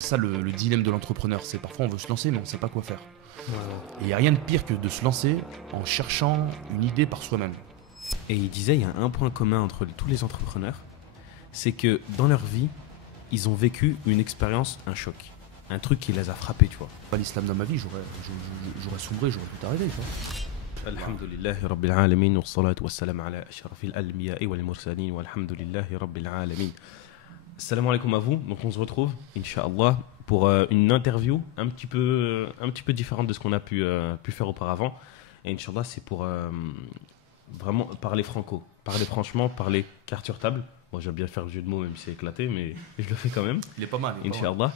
C'est ça le dilemme de l'entrepreneur, c'est parfois on veut se lancer mais on ne sait pas quoi faire. Ouais. Et il n'y a rien de pire que de se lancer en cherchant une idée par soi-même. Et il disait, il y a un point commun entre tous les entrepreneurs, c'est que dans leur vie, ils ont vécu une expérience, un choc. Un truc qui les a frappés, tu vois. Pas l'islam dans ma vie, j'aurais sombré, j'aurais pu t'arriver, tu vois. Alhamdulillahi Rabbil Alamin, wa salatu wa salam ala ashrafil anbiya'i wal mursalin, walhamdulillahi Rabbil Alamin. Salam alaikum à vous. Donc on se retrouve, Inch'Allah, pour une interview un petit peu différente de ce qu'on a pu faire auparavant. Et Inch'Allah, c'est pour vraiment parler franco, parler franchement, parler carte sur table. Moi, j'aime bien faire le jeu de mots, même si c'est éclaté, mais je le fais quand même. Il est pas mal. Inch'Allah.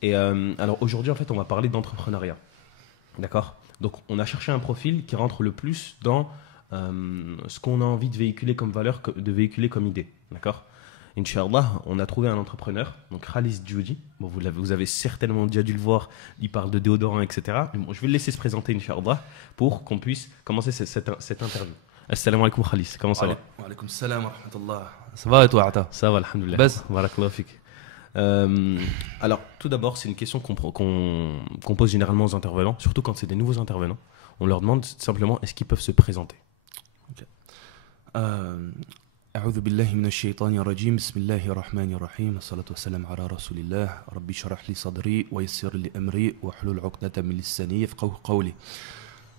Et alors aujourd'hui, en fait, on va parler d'entrepreneuriat. D'accord ? Donc, on a cherché un profil qui rentre le plus dans ce qu'on a envie de véhiculer comme valeur, de véhiculer comme idée. D'accord ? Inch'Allah, on a trouvé un entrepreneur, donc Khalis Djoudi. Bon, vous avez certainement déjà dû le voir, il parle de déodorant, etc. Mais bon, je vais le laisser se présenter, Inch'Allah, pour qu'on puisse commencer cette interview. Assalamu alaikum Khalis, comment ça va ? Wa alaikum salam wa rahmatullah. Ça va et toi, Ata ? Ça va, alhamdoulilah. Baz. Barakallahu fik. Alors, tout d'abord, c'est une question qu'on pose généralement aux intervenants, surtout quand c'est des nouveaux intervenants. On leur demande simplement, est-ce qu'ils peuvent se présenter ? أعوذ بالله من الشيطان الرجيم بسم الله الرحمن الرحيم الصلاة والسلام على رسول الله ربي اشرح لي صدري ويسر لي أمري واحلل عقدة من لساني يفقهوا قولي.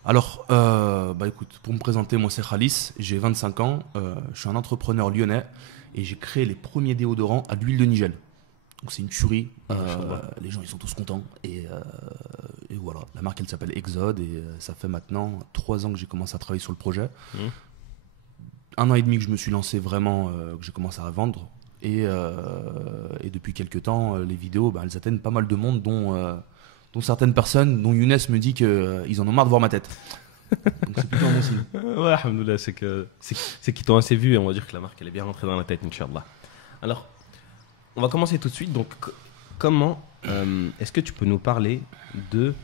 Alors, écoute, pour me présenter, moi c'est Khalis, j'ai 25 ans, je suis un entrepreneur lyonnais et j'ai créé les premiers déodorants à l'huile de Nigel. Donc c'est une tuerie, les gens ils sont tous contents et voilà, la marque elle s'appelle Exode et ça fait maintenant 3 ans que j'ai commencé à travailler sur le projet. 1 an et demi que je me suis lancé vraiment, que j'ai commencé à vendre. Et depuis quelques temps, les vidéos, elles atteignent pas mal de monde, dont certaines personnes, dont Younes me dit qu'ils en ont marre de voir ma tête. Donc c'est plutôt un bon signe. Ouais, alhamdoulilah, c'est qu'ils t'ont assez vu et on va dire que la marque elle est bien rentrée dans la tête, Inch'Allah. Alors, on va commencer tout de suite. Donc, comment est-ce que tu peux nous parler de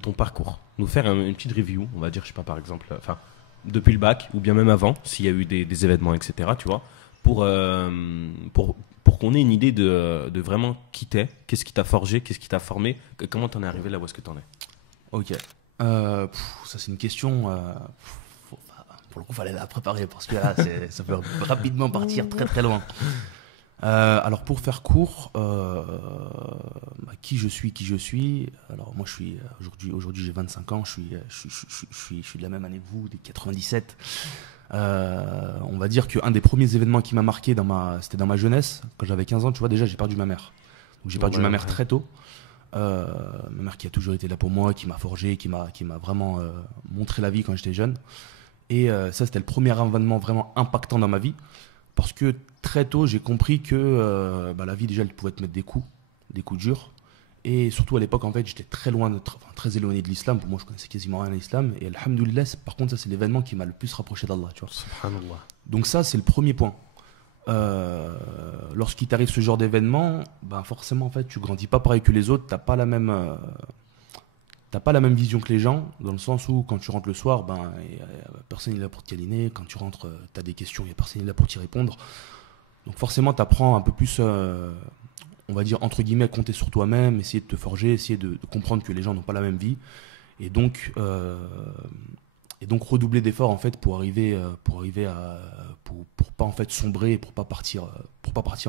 ton parcours ? Nous faire une petite review, on va dire, je sais pas, par exemple, depuis le bac ou bien même avant, s'il y a eu des événements, etc. Tu vois, pour qu'on ait une idée de vraiment qui t'es, qu'est-ce qui t'a forgé, qu'est-ce qui t'a formé, comment t'en es arrivé là où est-ce que t'en es. Ok. Ça c'est une question. Pour le coup, fallait la préparer parce que là, ça peut rapidement partir très très loin. Alors pour faire court, qui je suis. Alors moi je suis aujourd'hui j'ai 25 ans, je suis de la même année que vous, des 97. On va dire qu'un des premiers événements qui m'a marqué c'était dans ma jeunesse, quand j'avais 15 ans, tu vois, déjà j'ai perdu ma mère. Donc j'ai perdu ma mère très tôt. Ma mère qui a toujours été là pour moi, qui m'a forgé, qui m'a vraiment montré la vie quand j'étais jeune. Et ça c'était le premier événement vraiment impactant dans ma vie. Parce que très tôt, j'ai compris que la vie, déjà, elle pouvait te mettre des coups durs. Et surtout, à l'époque, en fait, j'étais très loin, très éloigné de l'islam. Pour moi, je connaissais quasiment rien à l'islam. Et alhamdoulilah, par contre, ça, c'est l'événement qui m'a le plus rapproché d'Allah, tu vois. Subhanallah. Donc ça, c'est le premier point. Lorsqu'il t'arrive ce genre d'événement, forcément, en fait, tu grandis pas pareil que les autres. T'as pas la même vision que les gens, dans le sens où quand tu rentres le soir, personne n'est là pour te câliner. Quand tu rentres, tu as des questions, il n'y a personne là pour t'y répondre. Donc forcément, tu apprends un peu plus, on va dire, entre guillemets, à compter sur toi-même, essayer de te forger, essayer de comprendre que les gens n'ont pas la même vie. Et donc redoubler d'efforts, en fait, pour pas en fait sombrer et pour pas partir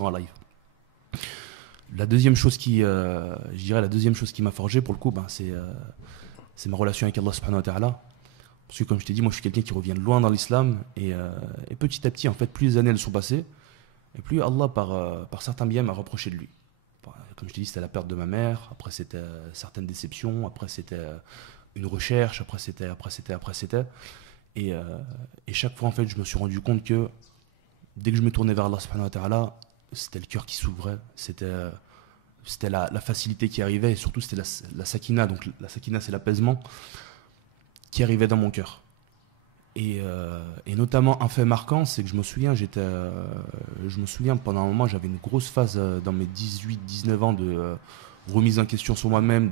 en live. La deuxième chose qui m'a forgé pour le coup, c'est ma relation avec Allah subhanahu wa ta'ala. Parce que comme je t'ai dit, moi je suis quelqu'un qui revient de loin dans l'islam et petit à petit, en fait, plus les années elles sont passées, et plus Allah par certains biais m'a reproché de lui. Comme je t'ai dit, c'était la perte de ma mère, après c'était certaines déceptions, après c'était une recherche, après c'était. Et chaque fois en fait je me suis rendu compte que dès que je me tournais vers Allah subhanahu wa ta'ala, c'était le cœur qui s'ouvrait, c'était la facilité qui arrivait et surtout c'était la sakina. Donc la sakina c'est l'apaisement qui arrivait dans mon cœur. Et notamment un fait marquant, c'est que je me souviens pendant un moment j'avais une grosse phase dans mes 18-19 ans de remise en question sur moi-même,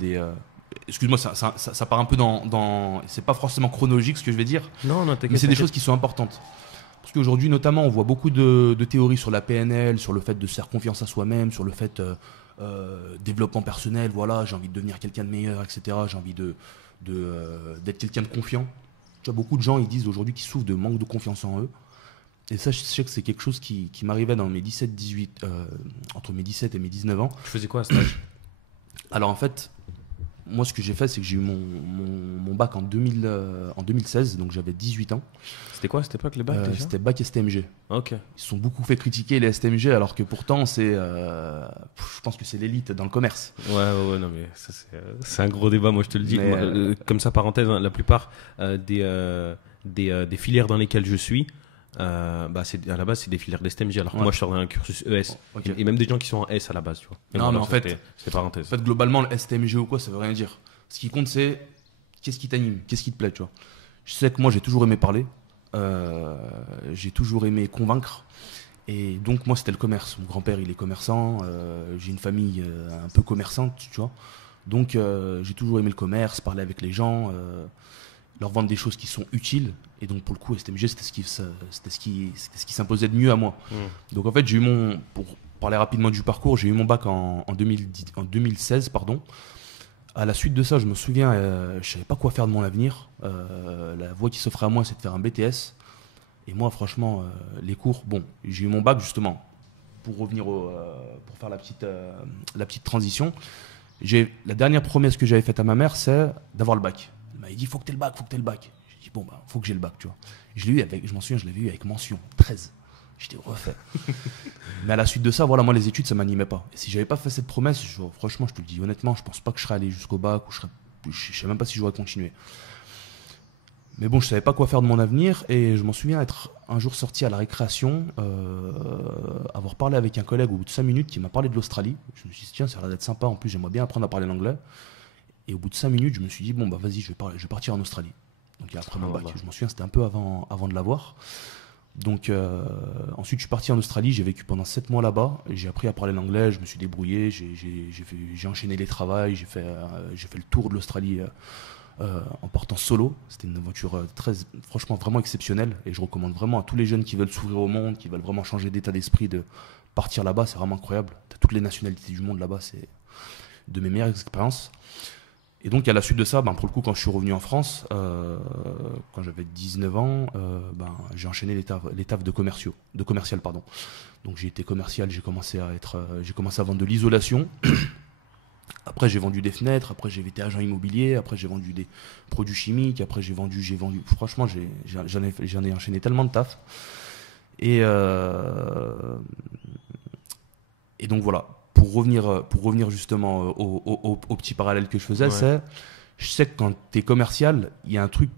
excuse-moi, ça part un peu dans c'est pas forcément chronologique ce que je vais dire, Non, mais c'est des choses qui sont importantes. Parce qu'aujourd'hui, notamment, on voit beaucoup de théories sur la PNL, sur le fait de se faire confiance à soi-même, sur le fait développement personnel, voilà, j'ai envie de devenir quelqu'un de meilleur, etc. J'ai envie d'être quelqu'un de confiant. Tu vois, beaucoup de gens, ils disent aujourd'hui qu'ils souffrent de manque de confiance en eux. Et ça, je sais que c'est quelque chose qui m'arrivait dans mes 17-18, entre mes 17 et mes 19 ans. Tu faisais quoi à cet âge? Alors en fait, moi ce que j'ai fait, c'est que j'ai eu mon bac en 2016, donc j'avais 18 ans. C'était quoi à cette époque, le bac déjà? C'était bac STMG. Ok. Ils se sont beaucoup fait critiquer les STMG, alors que pourtant, je pense que c'est l'élite dans le commerce. Ouais, non, mais ça, c'est un gros débat, moi je te le dis. Mais, Moi, comme ça, parenthèse, hein, la plupart des filières dans lesquelles je suis, à la base, c'est des filières d'STMG, alors que moi je sors d'un cursus ES. Ok. Et même des gens qui sont en S à la base, tu vois. Non, voilà, mais en fait, c'est parenthèse. En fait, globalement, le STMG ou quoi, ça veut rien dire. Ce qui compte, c'est qu'est-ce qui t'anime, qu'est-ce qui te plaît, tu vois. Je sais que moi, j'ai toujours aimé parler, j'ai toujours aimé convaincre. Et donc, moi, c'était le commerce. Mon grand-père, il est commerçant, j'ai une famille un peu commerçante, tu vois. Donc, j'ai toujours aimé le commerce, parler avec les gens, leur vendre des choses qui sont utiles. Et donc, pour le coup, STMG, c'était ce qui s'imposait de mieux à moi. Donc, en fait, pour parler rapidement du parcours, j'ai eu mon bac en 2016, pardon. À la suite de ça, je me souviens, je savais pas quoi faire de mon avenir. La voie qui s'offrait à moi, c'est de faire un BTS. Et moi, franchement, les cours, bon, j'ai eu mon bac justement. Pour revenir pour faire la petite transition, la dernière promesse que j'avais faite à ma mère, c'est d'avoir le bac. Elle m'a dit, faut que tu aies le bac, faut que tu aies le bac. J'ai dit, bon, bah, faut que j'ai le bac, tu vois. Je m'en souviens, je l'avais eu avec mention, 13. J'étais refait. Mais à la suite de ça, voilà, moi, les études, ça m'animait pas. Et si j'avais pas fait cette promesse, franchement, je te le dis honnêtement, je pense pas que je serais allé jusqu'au bac, ou je sais même pas si j'aurais continué. Mais bon, je savais pas quoi faire de mon avenir, et je m'en souviens être un jour sorti à la récréation, avoir parlé avec un collègue au bout de 5 minutes qui m'a parlé de l'Australie. Je me suis dit, tiens, ça a l'air d'être sympa, en plus, j'aimerais bien apprendre à parler l'anglais. Et au bout de 5 minutes, je me suis dit, bon, bah vas-y, je vais partir en Australie. Donc après mon bac, je m'en souviens, c'était un peu avant de l'avoir. Donc ensuite, je suis parti en Australie, j'ai vécu pendant 7 mois là-bas, j'ai appris à parler l'anglais, je me suis débrouillé, j'ai enchaîné les travails, j'ai fait le tour de l'Australie en partant solo. C'était une aventure franchement vraiment exceptionnelle, et je recommande vraiment à tous les jeunes qui veulent s'ouvrir au monde, qui veulent vraiment changer d'état d'esprit, de partir là-bas. C'est vraiment incroyable. Tu as toutes les nationalités du monde là-bas, c'est de mes meilleures expériences. Et donc à la suite de ça, pour le coup, quand je suis revenu en France, quand j'avais 19 ans, j'ai enchaîné les tafs de commercial, pardon. Donc j'ai été commercial, j'ai commencé à vendre de l'isolation. Après j'ai vendu des fenêtres, après j'ai été agent immobilier, après j'ai vendu des produits chimiques, après j'ai vendu. Franchement, j'en ai enchaîné tellement de tafs. Et donc voilà. Pour revenir justement au petit parallèle que je faisais, je sais que quand tu es commercial, il y a un truc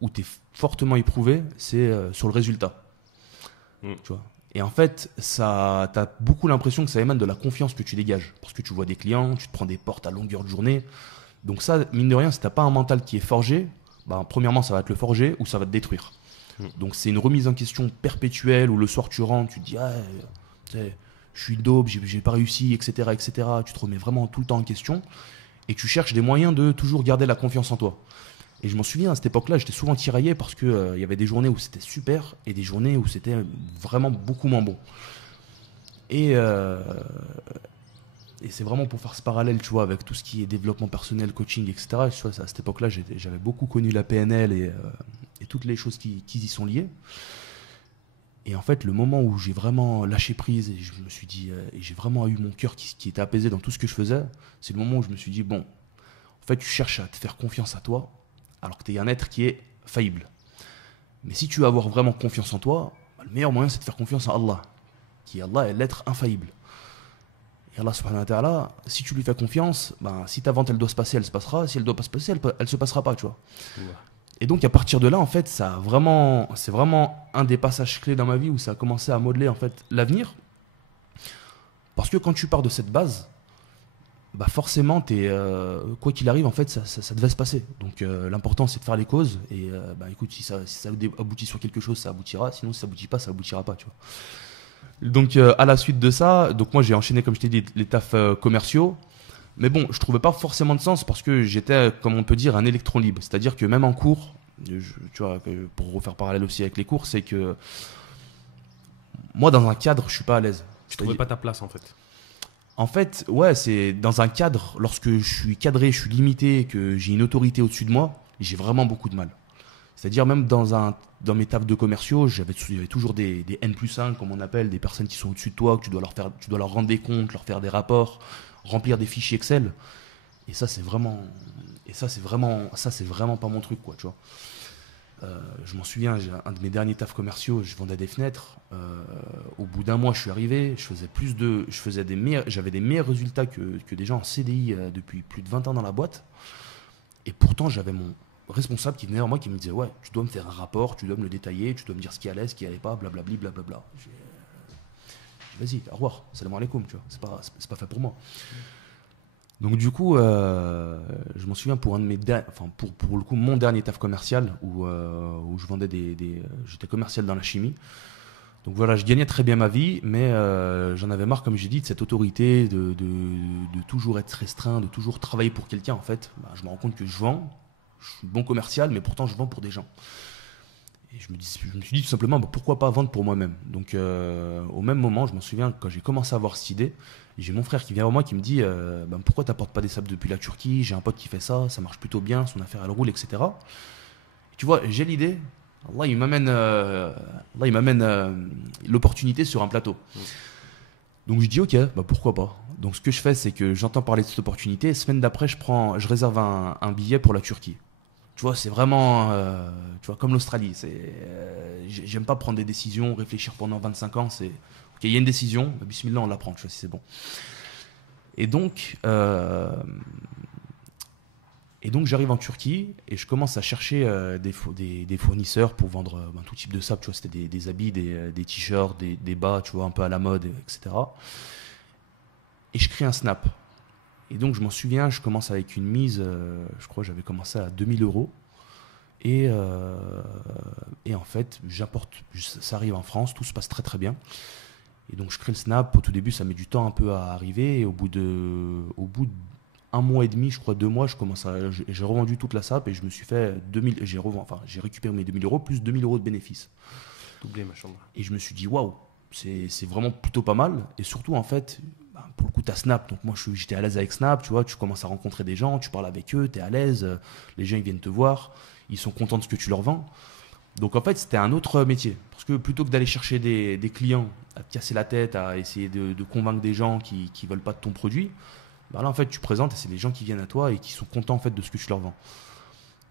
où tu es fortement éprouvé, c'est sur le résultat. Tu vois. Et en fait, tu as beaucoup l'impression que ça émane de la confiance que tu dégages. Parce que tu vois des clients, tu te prends des portes à longueur de journée. Donc ça, mine de rien, si tu n'as pas un mental qui est forgé, premièrement, ça va te le forger ou ça va te détruire. Donc c'est une remise en question perpétuelle où le soir tu rentres, tu te dis « Ah, je suis dope, j'ai pas réussi, etc., etc. » Tu te remets vraiment tout le temps en question et tu cherches des moyens de toujours garder la confiance en toi. Et je m'en souviens, à cette époque-là, j'étais souvent tiraillé parce qu'il y avait des journées où c'était super et des journées où c'était vraiment beaucoup moins bon. Et c'est vraiment pour faire ce parallèle, tu vois, avec tout ce qui est développement personnel, coaching, etc. À cette époque-là, j'avais beaucoup connu la PNL et toutes les choses qui y sont liées. Et en fait, le moment où j'ai vraiment lâché prise et je me suis dit, et j'ai vraiment eu mon cœur qui était apaisé dans tout ce que je faisais, c'est le moment où je me suis dit, bon, en fait, tu cherches à te faire confiance à toi, alors que tu es un être qui est faillible. Mais si tu veux avoir vraiment confiance en toi, le meilleur moyen, c'est de faire confiance à Allah, qui Allah est l'être infaillible. Et Allah subhanahu wa ta'ala, si tu lui fais confiance, si ta vente elle doit se passer, elle se passera. Si elle doit pas se passer, elle se passera pas, tu vois. Ouais. Et donc à partir de là, en fait, c'est vraiment un des passages clés dans ma vie où ça a commencé à modeler en fait l'avenir. Parce que quand tu pars de cette base, forcément, quoi qu'il arrive, en fait, ça devait se passer. Donc l'important, c'est de faire les causes. Et écoute, si ça aboutit sur quelque chose, ça aboutira. Sinon, si ça aboutit pas, ça aboutira pas, tu vois. Donc à la suite de ça, donc moi j'ai enchaîné, comme je t'ai dit, les tafs commerciaux. Mais bon, je trouvais pas forcément de sens parce que j'étais, comme on peut dire, un électron libre. C'est-à-dire que même en cours, tu vois, pour refaire parallèle aussi avec les cours, c'est que moi, dans un cadre, je suis pas à l'aise. Tu trouvais pas ta place, en fait. En fait, ouais, c'est dans un cadre, lorsque je suis cadré, je suis limité, que j'ai une autorité au-dessus de moi, j'ai vraiment beaucoup de mal. C'est-à-dire même dans mes tables de commerciaux, j'avais toujours des N+1, comme on appelle, des personnes qui sont au-dessus de toi, que tu dois leur rendre des comptes, leur faire des rapports, remplir des fichiers Excel. Et ça, c'est vraiment pas mon truc, quoi, tu vois. Je m'en souviens, j'ai un de mes derniers tafs commerciaux, je vendais des fenêtres. Au bout d'un mois, je suis arrivé, j'avais des meilleurs résultats que des gens en CDI depuis plus de 20 ans dans la boîte. Et pourtant, j'avais mon responsable qui venait vers moi qui me disait ouais, tu dois me faire un rapport, tu dois me le détailler, tu dois me dire ce qui allait, ce qui allait pas, blablabli, blablabla. Vas-y, au revoir, salam alaikum, tu vois, c'est pas fait pour moi. Donc du coup, je m'en souviens pour pour le coup mon dernier taf commercial où je vendais j'étais commercial dans la chimie. Donc voilà, je gagnais très bien ma vie, mais j'en avais marre, comme j'ai dit, de cette autorité, de toujours être restreint, de toujours travailler pour quelqu'un en fait. Bah, je me rends compte que je vends, je suis bon commercial, mais pourtant je vends pour des gens. Et je me suis dit tout simplement, bah, pourquoi pas vendre pour moi-même. Donc au même moment, je m'en souviens, quand j'ai commencé à avoir cette idée, j'ai mon frère qui vient vers moi qui me dit bah, pourquoi t'apportes pas des sables depuis la Turquie, j'ai un pote qui fait ça marche plutôt bien, son affaire elle roule, etc. Et tu vois, j'ai l'idée, Allah il m'amène l'opportunité sur un plateau. Donc je dis ok, bah pourquoi pas. Donc ce que je fais, c'est que j'entends parler de cette opportunité, et semaine d'après, je réserve un billet pour la Turquie. Tu vois, c'est vraiment, tu vois, comme l'Australie. J'aime pas prendre des décisions, réfléchir pendant 25 ans. Ok, il y a une décision, bah, bismillah, on la prend, tu vois, si c'est bon. Et donc, j'arrive en Turquie et je commence à chercher des fournisseurs pour vendre tout type de sable. Tu vois, c'était des habits, des t-shirts, des bas, tu vois, un peu à la mode, etc. Et je crée un snap. Et donc, je m'en souviens, je commence avec une mise, je crois que j'avais commencé à 2000 euros. Et en fait, ça arrive en France, tout se passe très très bien. Et donc, je crée le snap. Au tout début, ça met du temps un peu à arriver. Et au bout d'un mois et demi, je crois 2 mois, j'ai revendu toute la SAP et je me suis fait j'ai récupéré mes 2000 euros plus 2000 euros de bénéfices. Doublé, ma chambre. Et je me suis dit, waouh, c'est vraiment plutôt pas mal. Et surtout, en fait, pour le coup, tu as Snap. Donc, moi, j'étais à l'aise avec Snap. Tu vois, tu commences à rencontrer des gens, tu parles avec eux, tu es à l'aise. Les gens, ils viennent te voir. Ils sont contents de ce que tu leur vends. Donc, en fait, c'était un autre métier. Parce que plutôt que d'aller chercher des clients, à te casser la tête, à essayer de convaincre des gens qui ne veulent pas de ton produit, bah là, en fait, tu présentes et c'est les gens qui viennent à toi et qui sont contents en fait, de ce que tu leur vends.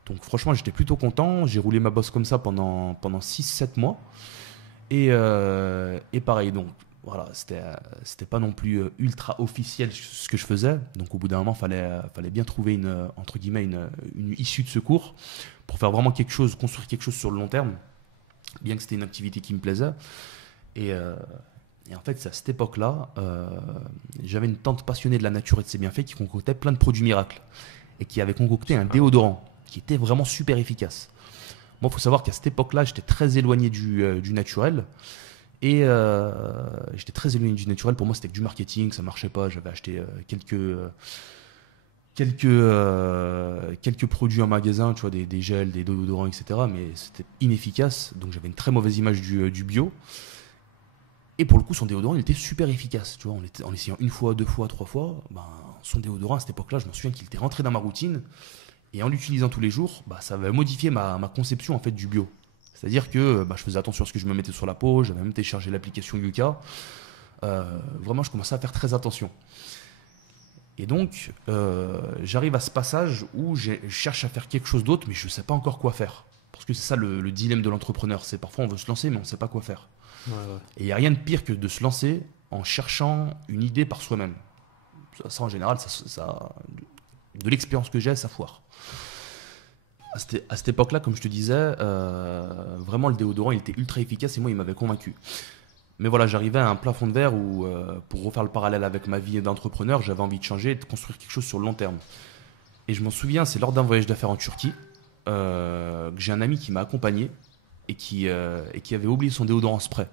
Donc, franchement, j'étais plutôt content. J'ai roulé ma bosse comme ça pendant 6-7 mois. Et pareil, donc voilà, c'était pas non plus ultra officiel ce que je faisais. Donc au bout d'un moment, fallait bien trouver entre guillemets une issue de secours pour faire vraiment construire quelque chose sur le long terme, bien que c'était une activité qui me plaisait. Et en fait, c'est à cette époque-là, j'avais une tante passionnée de la nature et de ses bienfaits qui concoctait plein de produits miracles et qui avait concocté un déodorant qui était vraiment super efficace. Moi, il faut savoir qu'à cette époque-là, j'étais très éloigné du naturel. Et j'étais très éloigné du naturel. Pour moi, c'était que du marketing, ça marchait pas. J'avais acheté quelques produits en magasin, tu vois, des gels, des déodorants, etc. Mais c'était inefficace. Donc, j'avais une très mauvaise image du bio. Et pour le coup, son déodorant, il était super efficace. Tu vois, en essayant 1 fois, 2 fois, 3 fois, son déodorant, à cette époque-là, je me souviens qu'il était rentré dans ma routine. Et en l'utilisant tous les jours, ça avait modifié ma conception en fait, du bio. C'est-à-dire que je faisais attention à ce que je me mettais sur la peau, j'avais même téléchargé l'application Yuka. Vraiment, je commençais à faire très attention. Et donc, j'arrive à ce passage où je cherche à faire quelque chose d'autre, mais je ne sais pas encore quoi faire. Parce que c'est ça le dilemme de l'entrepreneur. C'est parfois on veut se lancer, mais on ne sait pas quoi faire. Ouais. Et il n'y a rien de pire que de se lancer en cherchant une idée par soi-même. Ça en général, de l'expérience que j'ai, ça foire. À cette époque-là, comme je te disais, vraiment le déodorant il était ultra efficace et moi il m'avait convaincu. Mais voilà, j'arrivais à un plafond de verre où, pour refaire le parallèle avec ma vie d'entrepreneur, j'avais envie de changer et de construire quelque chose sur le long terme. Et je m'en souviens, c'est lors d'un voyage d'affaires en Turquie que j'ai un ami qui m'a accompagné et qui avait oublié son déodorant spray.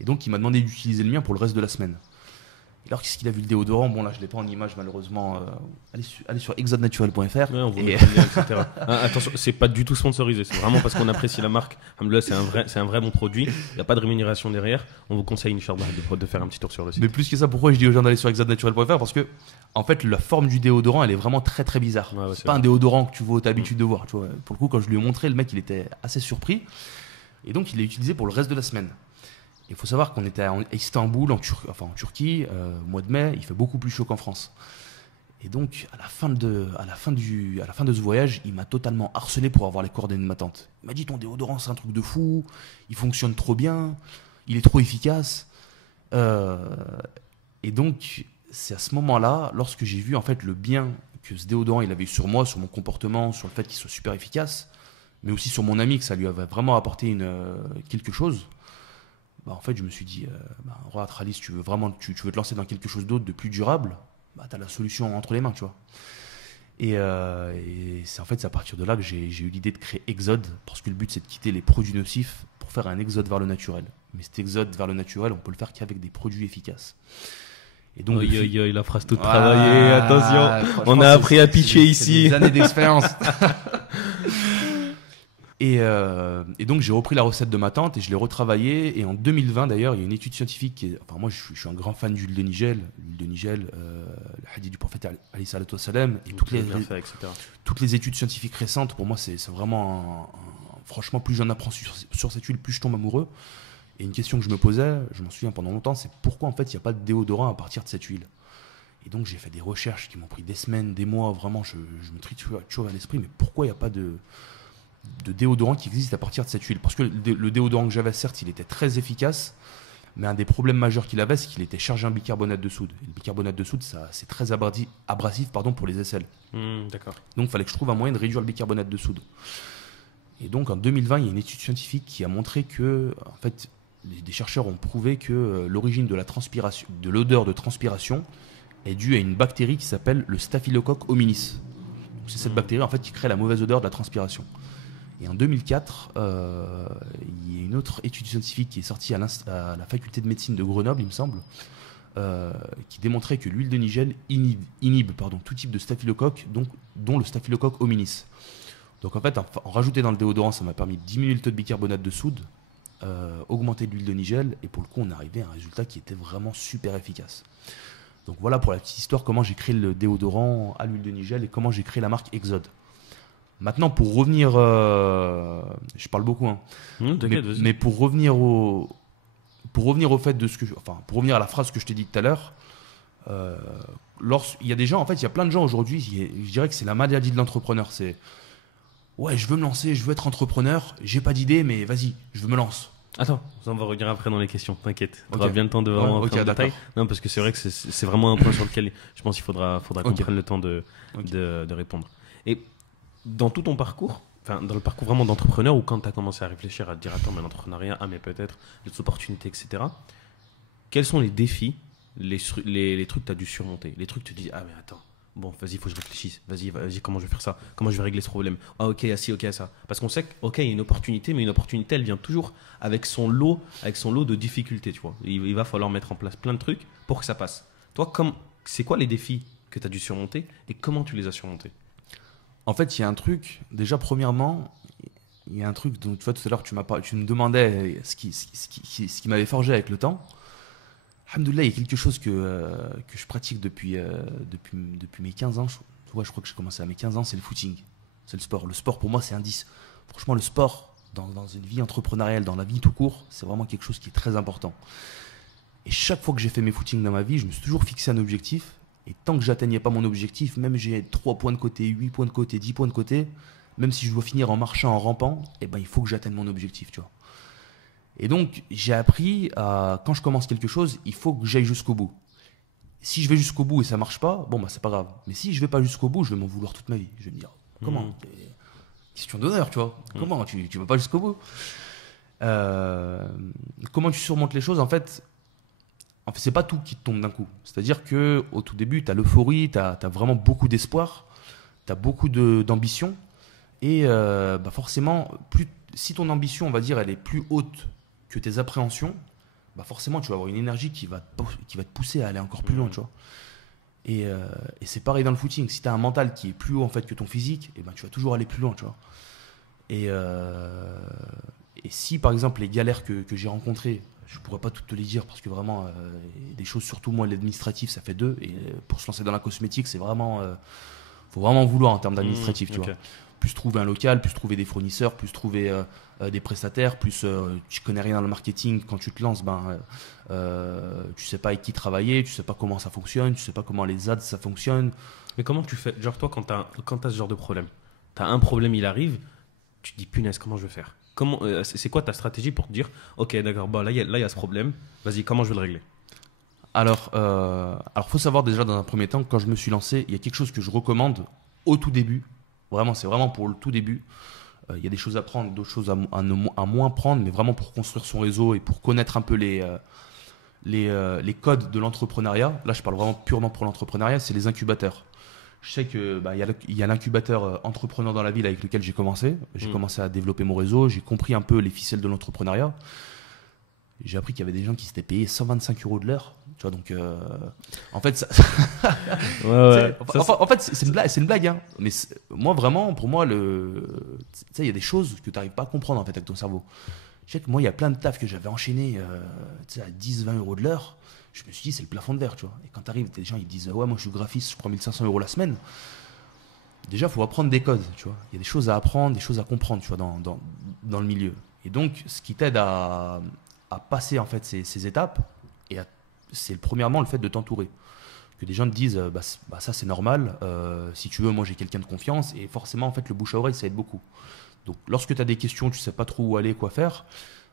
Et donc il m'a demandé d'utiliser le mien pour le reste de la semaine. Et alors, qu'est-ce qu'il a vu le déodorant? Bon, là, je ne l'ai pas en image, malheureusement. Allez sur exodenaturel.fr. Ouais, on vous met le lien, etc. Attention, c'est pas du tout sponsorisé. C'est vraiment parce qu'on apprécie la marque. Alhamdoulilah, c'est un vrai bon produit. Il n'y a pas de rémunération derrière. On vous conseille, Inch'Allah, de faire un petit tour sur le site. Mais plus que ça, pourquoi je dis aux gens d'aller sur exodenaturel.fr? Parce que, en fait, la forme du déodorant, elle est vraiment très très bizarre. Ouais, c'est pas un déodorant que tu vois, t'as l'habitude de voir. Tu vois. Pour le coup, quand je lui ai montré, le mec, il était assez surpris. Et donc, il l'a utilisé pour le reste de la semaine. Il faut savoir qu'on était à Istanbul, en Turquie, au mois de mai, il fait beaucoup plus chaud qu'en France. Et donc, à la fin de ce voyage, il m'a totalement harcelé pour avoir les coordonnées de ma tante. Il m'a dit, ton déodorant, c'est un truc de fou, il fonctionne trop bien, il est trop efficace. Et donc, c'est à ce moment-là, lorsque j'ai vu en fait le bien que ce déodorant il avait eu sur moi, sur mon comportement, sur le fait qu'il soit super efficace, mais aussi sur mon ami, que ça lui avait vraiment apporté quelque chose. Bah, en fait, je me suis dit, regarde, Khalis, tu veux te lancer dans quelque chose d'autre, de plus durable, bah, tu as la solution entre les mains, tu vois. Et c'est à partir de là que j'ai eu l'idée de créer Exode, parce que le but, c'est de quitter les produits nocifs pour faire un exode vers le naturel. Mais cet exode vers le naturel, on peut le faire qu'avec des produits efficaces. Et donc, la phrase toute travaillée, attention, on a appris à pitcher ici. Des années d'expérience. Et donc j'ai repris la recette de ma tante et je l'ai retravaillée. Et en 2020 d'ailleurs, il y a une étude scientifique moi je suis un grand fan d'huile de Nigel. L'huile de Nigel, le hadith du prophète alayhi salatu wassalam, et toutes les études scientifiques récentes, pour moi c'est vraiment franchement, plus j'en apprends sur cette huile, plus je tombe amoureux. Et une question que je me posais, je m'en souviens pendant longtemps, c'est pourquoi en fait il n'y a pas de déodorant à partir de cette huile. Et donc j'ai fait des recherches qui m'ont pris des semaines, des mois, vraiment je me trie toujours à l'esprit, mais pourquoi il n'y a pas de déodorant qui existe à partir de cette huile? Parce que le déodorant que j'avais, certes, il était très efficace, mais un des problèmes majeurs qu'il avait, c'est qu'il était chargé en bicarbonate de soude. Et le bicarbonate de soude, c'est très abrasif pour les aisselles. D'accord. Donc il fallait que je trouve un moyen de réduire le bicarbonate de soude. Et donc en 2020, il y a une étude scientifique qui a montré que, en fait, des chercheurs ont prouvé que l'origine de l'odeur de transpiration est due à une bactérie qui s'appelle le Staphylococcus hominis. C'est cette bactérie en fait qui crée la mauvaise odeur de la transpiration. Et en 2004, il y a une autre étude scientifique qui est sortie à la faculté de médecine de Grenoble, il me semble, qui démontrait que l'huile de Nigel inhibe tout type de staphylocoque, dont le Staphylococcus hominis. Donc en fait, en rajouter dans le déodorant, ça m'a permis de diminuer le taux de bicarbonate de soude, augmenter l'huile de Nigel, et pour le coup, on est arrivé à un résultat qui était vraiment super efficace. Donc voilà pour la petite histoire, comment j'ai créé le déodorant à l'huile de Nigel et comment j'ai créé la marque Exode. Maintenant, pour revenir, je parle beaucoup, hein, mais pour revenir au fait de pour revenir à la phrase que je t'ai dit tout à l'heure, il y a des gens, en fait, il y a plein de gens aujourd'hui, je dirais que c'est la maladie de l'entrepreneur, c'est ouais, je veux me lancer, je veux être entrepreneur, j'ai pas d'idée, mais vas-y, je me lance. Attends, on va revenir après dans les questions, t'inquiète. Tu auras bien le temps de vraiment entrer en détail. Non, parce que c'est vrai que c'est vraiment un point sur lequel je pense qu'il faudra qu'on prenne le temps de répondre. Et dans tout ton parcours, enfin dans le parcours vraiment d'entrepreneur, ou quand tu as commencé à réfléchir, à te dire attends, mais l'entrepreneuriat, mais peut-être les opportunités, etc. Quels sont les défis, les trucs que tu as dû surmonter, les trucs que tu te dis ah mais attends, bon vas-y, il faut que je réfléchisse, vas-y, comment je vais faire ça, comment je vais régler ce problème, ah ok, ah si, ok, ça. Parce qu'on sait qu'il y a une opportunité, mais une opportunité, elle vient toujours avec son lot de difficultés, tu vois. Il va falloir mettre en place plein de trucs pour que ça passe. Toi, c'est quoi les défis que tu as dû surmonter et comment tu les as surmontés? En fait, il y a un truc, déjà premièrement, il y a un truc dont tu vois, tout à l'heure tu me demandais ce qui m'avait forgé avec le temps. Alhamdoulilah, il y a quelque chose que je pratique depuis mes 15 ans. Je crois que j'ai commencé à mes 15 ans, c'est le footing. C'est le sport. Le sport, pour moi, c'est un 10. Franchement, le sport, dans une vie entrepreneuriale, dans la vie tout court, c'est vraiment quelque chose qui est très important. Et chaque fois que j'ai fait mes footings dans ma vie, je me suis toujours fixé un objectif. Et tant que j'atteignais pas mon objectif, même j'ai 3 points de côté, 8 points de côté, 10 points de côté, même si je dois finir en marchant, en rampant, eh ben, il faut que j'atteigne mon objectif, tu vois. Et donc, j'ai appris quand je commence quelque chose, il faut que j'aille jusqu'au bout. Si je vais jusqu'au bout et ça marche pas, bon, bah, c'est pas grave. Mais si je vais pas jusqu'au bout, je vais m'en vouloir toute ma vie. Je vais me dire, comment Question d'honneur, tu vois. Comment tu vas pas jusqu'au bout Comment tu surmontes les choses, en fait, c'est pas tout qui te tombe d'un coup. C'est-à-dire qu'au tout début, tu as l'euphorie, tu as vraiment beaucoup d'espoir, tu as beaucoup d'ambition. Et forcément, si ton ambition, on va dire, elle est plus haute que tes appréhensions, bah forcément, tu vas avoir une énergie qui va te pousser à aller encore plus loin, tu vois. Et c'est pareil dans le footing. Si tu as un mental qui est plus haut en fait que ton physique, et ben, tu vas toujours aller plus loin, tu vois. Et, euh, et si par exemple les galères que j'ai rencontrées, je pourrais pas toutes te les dire parce que vraiment, des choses, surtout moi, l'administratif, ça fait deux. Et pour se lancer dans la cosmétique, c'est vraiment, faut vraiment vouloir en termes d'administratif, tu Ok. vois. Plus trouver un local, plus trouver des fournisseurs, plus trouver des prestataires, plus tu connais rien dans le marketing, quand tu te lances, tu sais pas avec qui travailler, tu sais pas comment ça fonctionne, tu sais pas comment les ads ça fonctionne. Mais comment tu fais? Genre, toi, quand t'as ce genre de problème, t'as un problème, il arrive, tu te dis, punaise, comment je vais faire? C'est quoi ta stratégie pour te dire, ok, d'accord, bon, là, il y a ce problème, vas-y, comment je vais le régler? Alors faut savoir déjà dans un premier temps, quand je me suis lancé, il y a quelque chose que je recommande au tout début. Vraiment, c'est vraiment pour le tout début. Il y a des choses à prendre, d'autres choses à moins prendre, mais vraiment pour construire son réseau et pour connaître un peu les codes de l'entrepreneuriat. Là, je parle vraiment purement pour l'entrepreneuriat, c'est les incubateurs. Je sais que il y a l'incubateur entrepreneur dans la ville avec lequel j'ai commencé. J'ai commencé à développer mon réseau, j'ai compris un peu les ficelles de l'entrepreneuriat. J'ai appris qu'il y avait des gens qui s'étaient payés 125 € de l'heure. Tu vois, donc en fait, Ouais, ouais. en fait, c'est une blague, hein. Mais moi, vraiment, pour moi, tu sais, il y a des choses que tu n'arrives pas à comprendre en fait avec ton cerveau. Je sais que moi, il y a plein de tafs que j'avais enchaîné tu sais, à 10-20 € de l'heure. Je me suis dit, c'est le plafond de verre, tu vois. Et quand tu arrives, des gens ils te disent, ouais, moi je suis graphiste, je prends 1 500 € la semaine. Déjà, il faut apprendre des codes, tu vois. Il y a des choses à apprendre, des choses à comprendre, tu vois, dans le milieu. Et donc, ce qui t'aide à passer en fait ces étapes, c'est premièrement le fait de t'entourer. Que des gens te disent, ça c'est normal, si tu veux, moi j'ai quelqu'un de confiance, et forcément, en fait, le bouche à oreille, ça aide beaucoup. Donc, lorsque tu as des questions, tu sais pas trop où aller, quoi faire,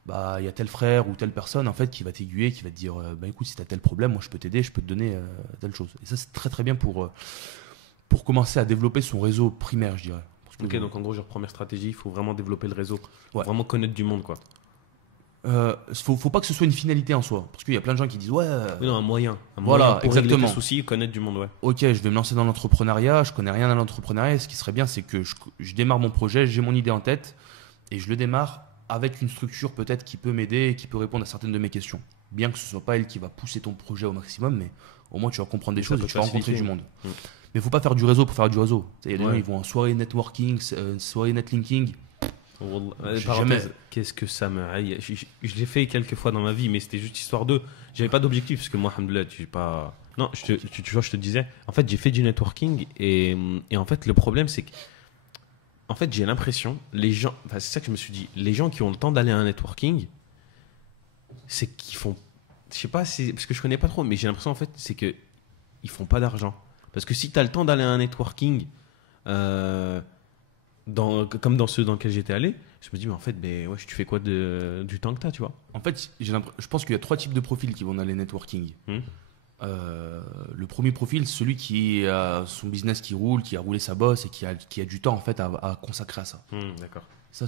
bah il y a tel frère ou telle personne en fait qui va t'aiguiller, qui va te dire, écoute, si tu as tel problème, moi je peux t'aider, je peux te donner telle chose. Et ça, c'est très très bien pour commencer à développer son réseau primaire, je dirais. Parce que, Ok, donc en gros, genre, première stratégie, il faut vraiment développer le réseau, ouais. vraiment connaître du monde, quoi. Faut pas que ce soit une finalité en soi. Parce qu'il y a plein de gens qui disent, ouais, Oui, non, un voilà, moyen pour régler exactement. tes soucis, connaître du monde, ouais. Ok, je vais me lancer dans l'entrepreneuriat, je connais rien à l'entrepreneuriat. Ce qui serait bien, c'est que je démarre mon projet, j'ai mon idée en tête, et je le démarre avec une structure peut-être qui peut m'aider et qui peut répondre à certaines de mes questions. Bien que ce soit pas elle qui va pousser ton projet au maximum, mais au moins tu vas comprendre des Mais ça choses peut et tu vas rencontrer faciliter. du monde. Mm. Mais faut pas faire du réseau pour faire du réseau. Il y a des Ouais. gens, ils vont en soirée networking, soirée netlinking. Wallah, J'ai parenthèse, jamais- qu'est-ce que ça me haït. Je l'ai fait quelques fois dans ma vie, mais c'était juste histoire de. J'avais pas d'objectif, parce que moi, alhamdoulilah, j'ai pas. Non, tu vois, je te disais, en fait, j'ai fait du networking, et en fait, le problème, c'est que. En fait, j'ai l'impression, les gens. Enfin, c'est ça que je me suis dit, les gens qui ont le temps d'aller à un networking, c'est qu'ils font. Je sais pas, parce que je connais pas trop, mais j'ai l'impression, en fait, c'est que ils font pas d'argent. Parce que si tu as le temps d'aller à un networking, euh, comme dans ceux dans lesquels j'étais allé, je me dis, mais en fait, ben, ouais, tu fais quoi du temps que tu as, tu vois? En fait, je pense qu'il y a trois types de profils qui vont dans les networking. Hmm. Le premier profil, celui qui a son business qui roule, qui a roulé sa bosse et qui a du temps en fait à consacrer à ça. D'accord. Ça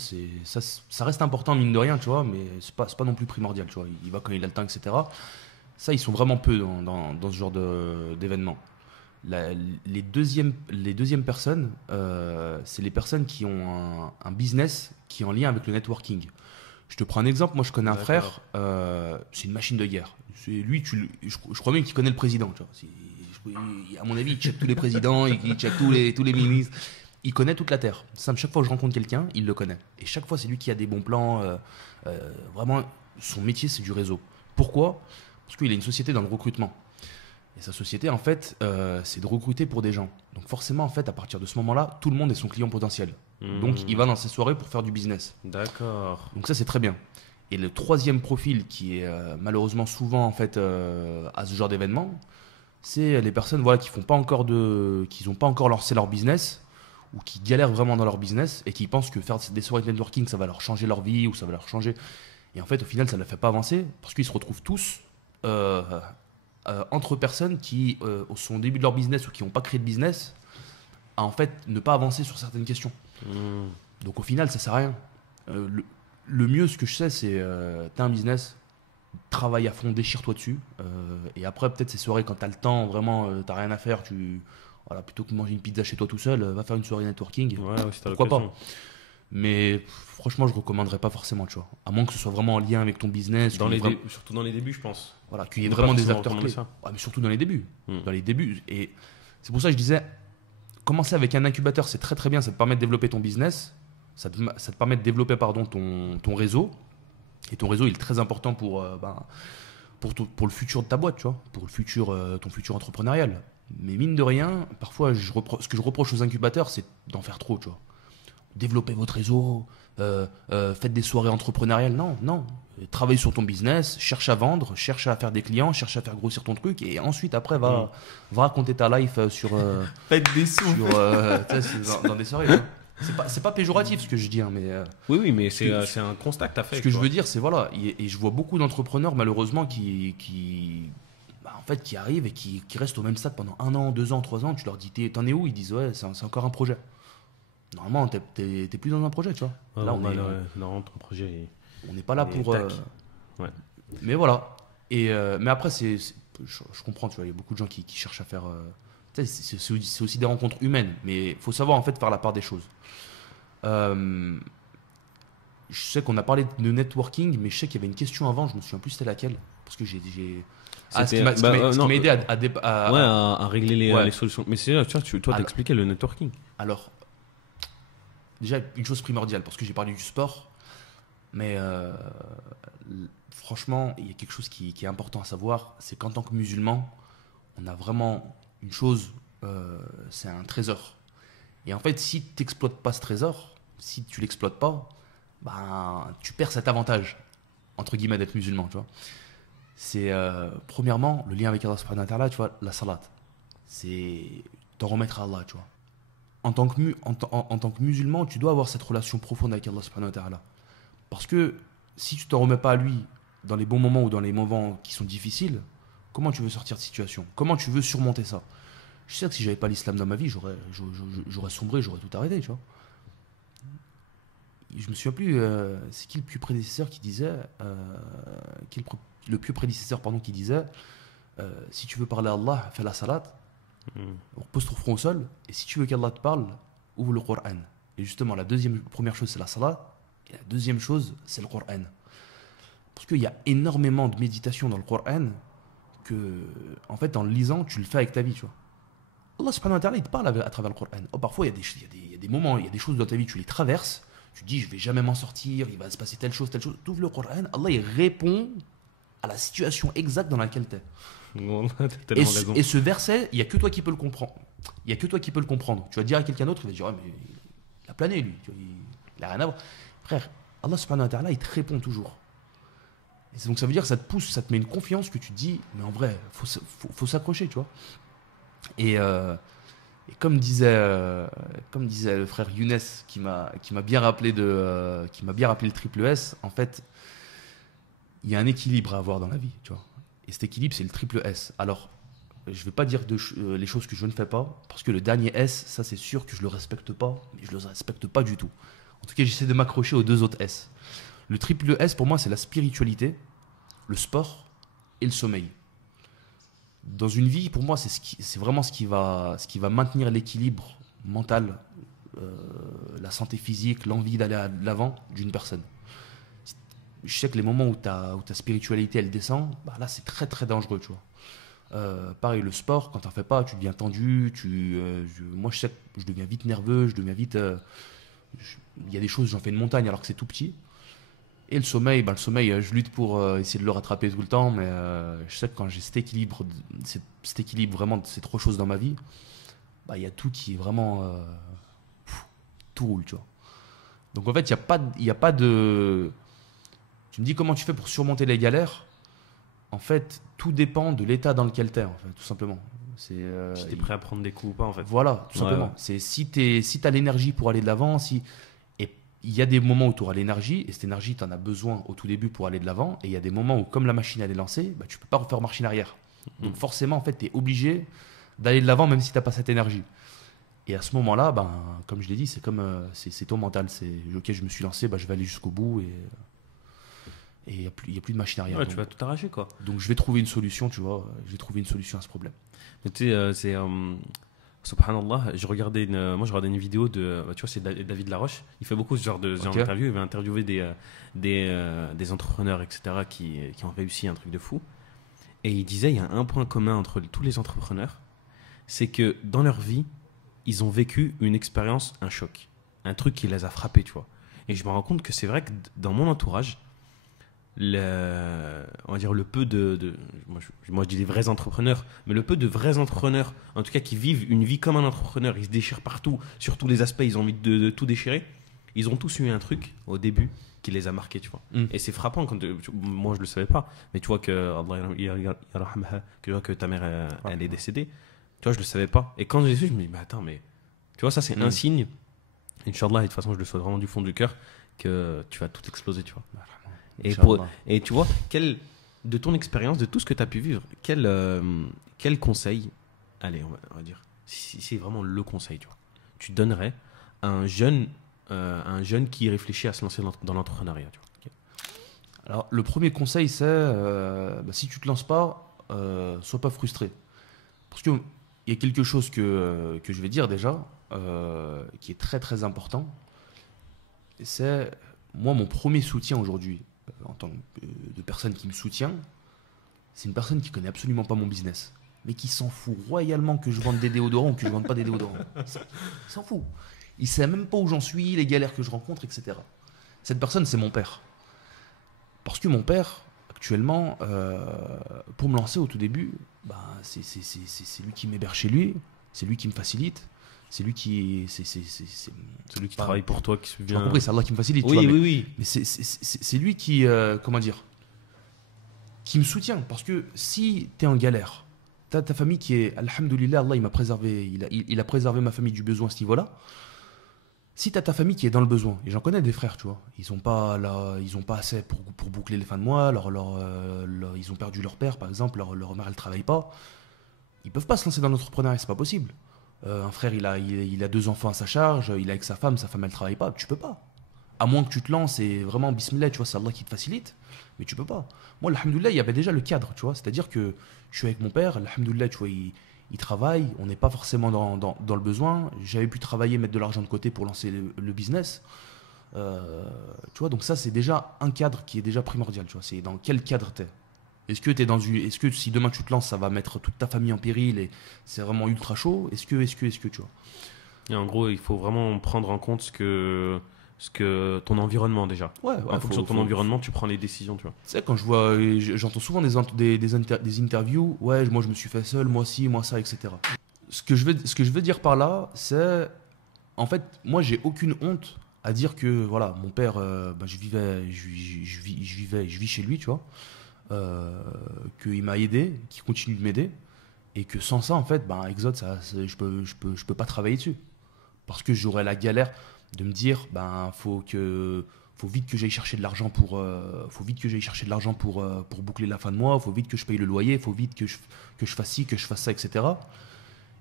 reste important mine de rien, tu vois, mais c'est pas non plus primordial, tu vois. Il va quand il a le temps, etc. Ça, ils sont vraiment peu dans ce genre d'événement. Les deuxièmes personnes, c'est les personnes qui ont un business qui est en lien avec le networking. Je te prends un exemple. Moi, je connais un D'accord. frère, c'est une machine de guerre. C'est lui, je crois même qu'il connaît le président. Tu vois. À mon avis, il check tous les présidents, il check tous les ministres. Il connaît toute la terre. Ça, chaque fois que je rencontre quelqu'un, il le connaît. Et chaque fois, c'est lui qui a des bons plans. Vraiment, son métier, c'est du réseau. Pourquoi? Parce qu'il a une société dans le recrutement. Et sa société, en fait, c'est de recruter pour des gens. Donc forcément, en fait, à partir de ce moment-là, tout le monde est son client potentiel. Donc il va dans ses soirées pour faire du business. D'accord. Donc ça, c'est très bien. Et le troisième profil qui est malheureusement souvent en fait à ce genre d'événement, c'est les personnes voilà qui n'ont pas encore lancé leur business ou qui galèrent vraiment dans leur business et qui pensent que faire des soirées de networking ça va leur changer leur vie ou ça va leur changer. Et en fait, au final, ça ne les fait pas avancer parce qu'ils se retrouvent tous euh, entre personnes qui sont au début de leur business ou qui n'ont pas créé de business à en fait ne pas avancer sur certaines questions. Donc au final, ça sert à rien. Le mieux, ce que je sais, c'est t'as un business, travaille à fond, déchire-toi dessus. Et après, peut-être ces soirées, quand t'as le temps, vraiment, t'as rien à faire, voilà, plutôt que de manger une pizza chez toi tout seul, va faire une soirée networking. Ouais, ouais, c'est Pourquoi pas? Mais franchement, je recommanderais pas forcément, tu vois. À moins que ce soit vraiment en lien avec ton business. Surtout dans les débuts, je pense. Voilà, qu'il y ait On peut vraiment pas des forcément acteurs clés. recommander ça. Ouais, mais surtout dans les débuts. Hmm. Dans les débuts. Et c'est pour ça que je disais, commencer avec un incubateur, c'est très très bien. Ça te permet de développer ton business. Ça te permet de développer pardon, ton réseau. Et ton réseau, il est très important pour le futur de ta boîte, tu vois. Pour le futur, ton futur entrepreneurial. Mais mine de rien, parfois, ce que je reproche aux incubateurs, c'est d'en faire trop, tu vois. Développez votre réseau, faites des soirées entrepreneuriales. Non, non. Travaille sur ton business, cherche à vendre, cherche à faire des clients, cherche à faire grossir ton truc et ensuite, après, va raconter ta life Faites des sous. dans des soirées. Tu vois. C'est pas péjoratif ce que je dis, hein, mais Oui, mais c'est un constat que tu as fait. ce que je veux dire, c'est voilà. Et je vois beaucoup d'entrepreneurs, malheureusement, qui en fait, qui arrivent et qui restent au même stade pendant 1 an, 2 ans, 3 ans. Tu leur dis, t'en es où? Ils disent, ouais, c'est encore un projet. Normalement, t'es plus dans un projet, tu vois. Ouais, Là, non, ton projet. on n'est pas là pour. tac. Ouais. Mais voilà. Mais après, je comprends, tu vois, il y a beaucoup de gens qui cherchent à faire. Tu sais, c'est aussi des rencontres humaines, mais il faut savoir en fait faire la part des choses. Je sais qu'on a parlé de networking, mais je sais qu'il y avait une question avant, je me souviens plus c'était laquelle. Parce que ce qui m'a aidé à régler Ouais. les solutions. Mais c'est toi, t'expliquais le networking. Alors, déjà, une chose primordiale, parce que j'ai parlé du sport, mais franchement, il y a quelque chose qui est important à savoir, c'est qu'en tant que musulman, on a vraiment une chose, c'est un trésor. Et en fait, si tu n'exploites pas ce trésor, si tu l'exploites pas, ben, tu perds cet avantage, entre guillemets, d'être musulman, tu vois. C'est premièrement le lien avec Allah subhanahu wa ta'ala, tu vois, la salat. C'est t'en remettre à Allah, tu vois. En tant que musulman, tu dois avoir cette relation profonde avec Allah subhanahu wa ta'ala. Parce que si tu t'en remets pas à lui dans les bons moments ou dans les moments qui sont difficiles, comment tu veux sortir de situation? Comment tu veux surmonter ça? Je sais que si j'avais pas l'islam dans ma vie, j'aurais sombré, j'aurais tout arrêté, tu vois. Je me souviens plus, c'est qui le plus prédécesseur qui disait, le plus prédécesseur pardon qui disait, si tu veux parler à Allah, fais la salat, pose ton front au sol, et si tu veux qu'Allah te parle, ouvre le Coran. Et justement, première chose c'est la salat, et la deuxième chose c'est le Coran. Parce qu'il y a énormément de méditation dans le Coran que, en fait, en le lisant, tu le fais avec ta vie, tu vois. Allah subhanahu wa ta'ala, il te parle à travers le Coran. Oh, parfois, il y a des moments, il y a des choses dans ta vie, tu les traverses, tu te dis, je vais jamais m'en sortir, il va se passer telle chose, tu ouvres le Coran, Allah, il répond à la situation exacte dans laquelle tu es. Et ce verset, il n'y a que toi qui peux le comprendre. Il n'y a que toi qui peux le comprendre. Tu vas dire à quelqu'un d'autre, il va dire, ouais, mais il a plané, lui. Il n'a rien à voir. Frère, Allah subhanahu wa ta'ala, il te répond toujours. Et donc ça veut dire que ça te pousse, ça te met une confiance que tu te dis, mais en vrai, faut s'accrocher, tu vois. Et comme disait le frère Younes, qui m'a bien rappelé le triple S, en fait, il y a un équilibre à avoir dans la vie, tu vois. Et cet équilibre, c'est le triple S. Alors, je ne vais pas dire les choses que je ne fais pas, parce que le dernier S, ça c'est sûr que je ne le respecte pas, mais je ne le respecte pas du tout. En tout cas, j'essaie de m'accrocher aux 2 autres S. Le triple S, pour moi, c'est la spiritualité, le sport et le sommeil. Dans une vie, pour moi, c'est vraiment ce qui va maintenir l'équilibre mental, la santé physique, l'envie d'aller de l'avant d'une personne. Je sais que les moments où ta spiritualité elle descend, bah là c'est très très dangereux, tu vois. Pareil, le sport, quand t'en fais pas, tu deviens tendu, moi je sais que je deviens vite nerveux, je deviens vite. Il y a des choses, j'en fais une montagne alors que c'est tout petit. Et le sommeil, je lutte pour essayer de le rattraper tout le temps, mais je sais que quand j'ai cet équilibre vraiment de ces 3 choses dans ma vie, bah il y a tout qui est vraiment tout roule, tu vois. Donc en fait, il y a pas de. Tu me dis comment tu fais pour surmonter les galères. En fait, tout dépend de l'état dans lequel tu es, en fait, tout simplement. Si t'es prêt à prendre des coups ou pas, en fait. Voilà, tout simplement. C'est si t'as l'énergie pour aller de l'avant, et il y a des moments où tu auras l'énergie, et cette énergie, tu en as besoin au tout début pour aller de l'avant, et il y a des moments où, comme la machine elle est lancée, bah, tu peux pas refaire marche arrière. Donc forcément, en fait, tu es obligé d'aller de l'avant même si tu n'as pas cette énergie. Et à ce moment-là, ben, comme je l'ai dit, c'est comme c'est ton mental. C'est ok, je me suis lancé, ben, je vais aller jusqu'au bout et il n'y a plus de machine arrière. Ouais, tu vas tout arracher, quoi. Donc je vais trouver une solution, tu vois. Je vais trouver une solution à ce problème. Mais tu sais, Subhanallah, moi je regardais une vidéo de, tu vois, c'est David Laroche. Il fait beaucoup ce genre Ok. d'interview. Il va interviewer des entrepreneurs, etc., qui ont réussi un truc de fou. Et il disait, il y a un point commun entre tous les entrepreneurs, c'est que dans leur vie, ils ont vécu une expérience, un choc, un truc qui les a frappés, tu vois. Et je me rends compte que c'est vrai que dans mon entourage, on va dire le peu moi je dis des vrais entrepreneurs, mais le peu de vrais entrepreneurs, en tout cas qui vivent une vie comme un entrepreneur, ils se déchirent partout, sur tous les aspects, ils ont envie de tout déchirer, ils ont tous eu un truc au début qui les a marqués, tu vois. Mm. Et c'est frappant, moi je le savais pas, mais tu vois que, que, tu vois que ta mère, elle est décédée, tu vois, je le savais pas. Et quand j'ai su, je me dis, mais attends, mais tu vois, ça c'est un signe, Inch'Allah, et de toute façon je le souhaite vraiment du fond du cœur, que tu vas tout exploser, tu vois. Inch'Allah. Et tu vois, de ton expérience, de tout ce que tu as pu vivre, quel conseil, allez, on va dire, si c'est vraiment le conseil, tu vois, tu donnerais à un jeune qui réfléchit à se lancer dans l'entrepreneuriat, tu vois. Alors, le premier conseil, c'est si tu te lances pas, sois pas frustré. Parce qu'il y a quelque chose que je vais dire déjà, qui est très très important. Et c'est, moi, mon premier soutien aujourd'hui, en tant que de personne qui me soutient, c'est une personne qui connaît absolument pas mon business, mais qui s'en fout royalement que je vende des déodorants ou que je vende pas des déodorants. Il s'en fout. Il sait même pas où j'en suis, les galères que je rencontre, etc. Cette personne, c'est mon père. Parce que mon père, actuellement, pour me lancer au tout début, c'est lui qui m'héberge chez lui, c'est lui qui me facilite, c'est lui qui. Celui qui travaille pour toi, qui se Tu m'as vient. compris, c'est Allah qui me facilite. Oui, tu vois, oui, oui. mais c'est lui qui, comment dire, qui me soutient. Parce que si tu es en galère, tu as ta famille qui est, alhamdoulilah, Allah il m'a préservé, il a préservé ma famille du besoin à ce niveau-là. Si tu as ta famille qui est dans le besoin, et j'en connais des frères, tu vois, ils ont pas, ils ont pas assez pour boucler les fins de mois, ils ont perdu leur père, par exemple, leur mère elle travaille pas, ils peuvent pas se lancer dans l'entrepreneuriat, c'est pas possible. Un frère il a deux enfants à sa charge, il est avec sa femme elle travaille pas, tu peux pas. À moins que tu te lances et vraiment, bismillah, tu vois, c'est Allah qui te facilite, mais tu peux pas. Moi, alhamdoulilah, il y avait déjà le cadre, tu vois, c'est-à-dire que je suis avec mon père, alhamdoulilah, tu vois, il travaille, on n'est pas forcément dans le besoin. J'avais pu travailler, mettre de l'argent de côté pour lancer le business. Tu vois, donc ça, c'est déjà un cadre qui est déjà primordial, tu vois, c'est dans quel cadre t'es. Est-ce que si demain tu te lances, ça va mettre toute ta famille en péril et c'est vraiment ultra chaud? Est-ce que, tu vois? Et en gros, il faut vraiment prendre en compte ce que ton environnement déjà. Ouais, En fonction de ton environnement, tu prends les décisions, tu vois. Tu sais, quand j'entends souvent des interviews, ouais, moi je me suis fait seul, moi ci, moi ça, etc. Ce que je veux dire par là, c'est, en fait, moi j'ai aucune honte à dire que, voilà, mon père, je vis chez lui, tu vois, qu'il m'a aidé, qu'il continue de m'aider, et que sans ça, en fait, Exode, je peux pas travailler dessus. Parce que j'aurais la galère de me dire, faut vite que j'aille chercher de l'argent pour boucler la fin de mois, faut vite que je paye le loyer, faut vite que je fasse ci, que je fasse ça, etc.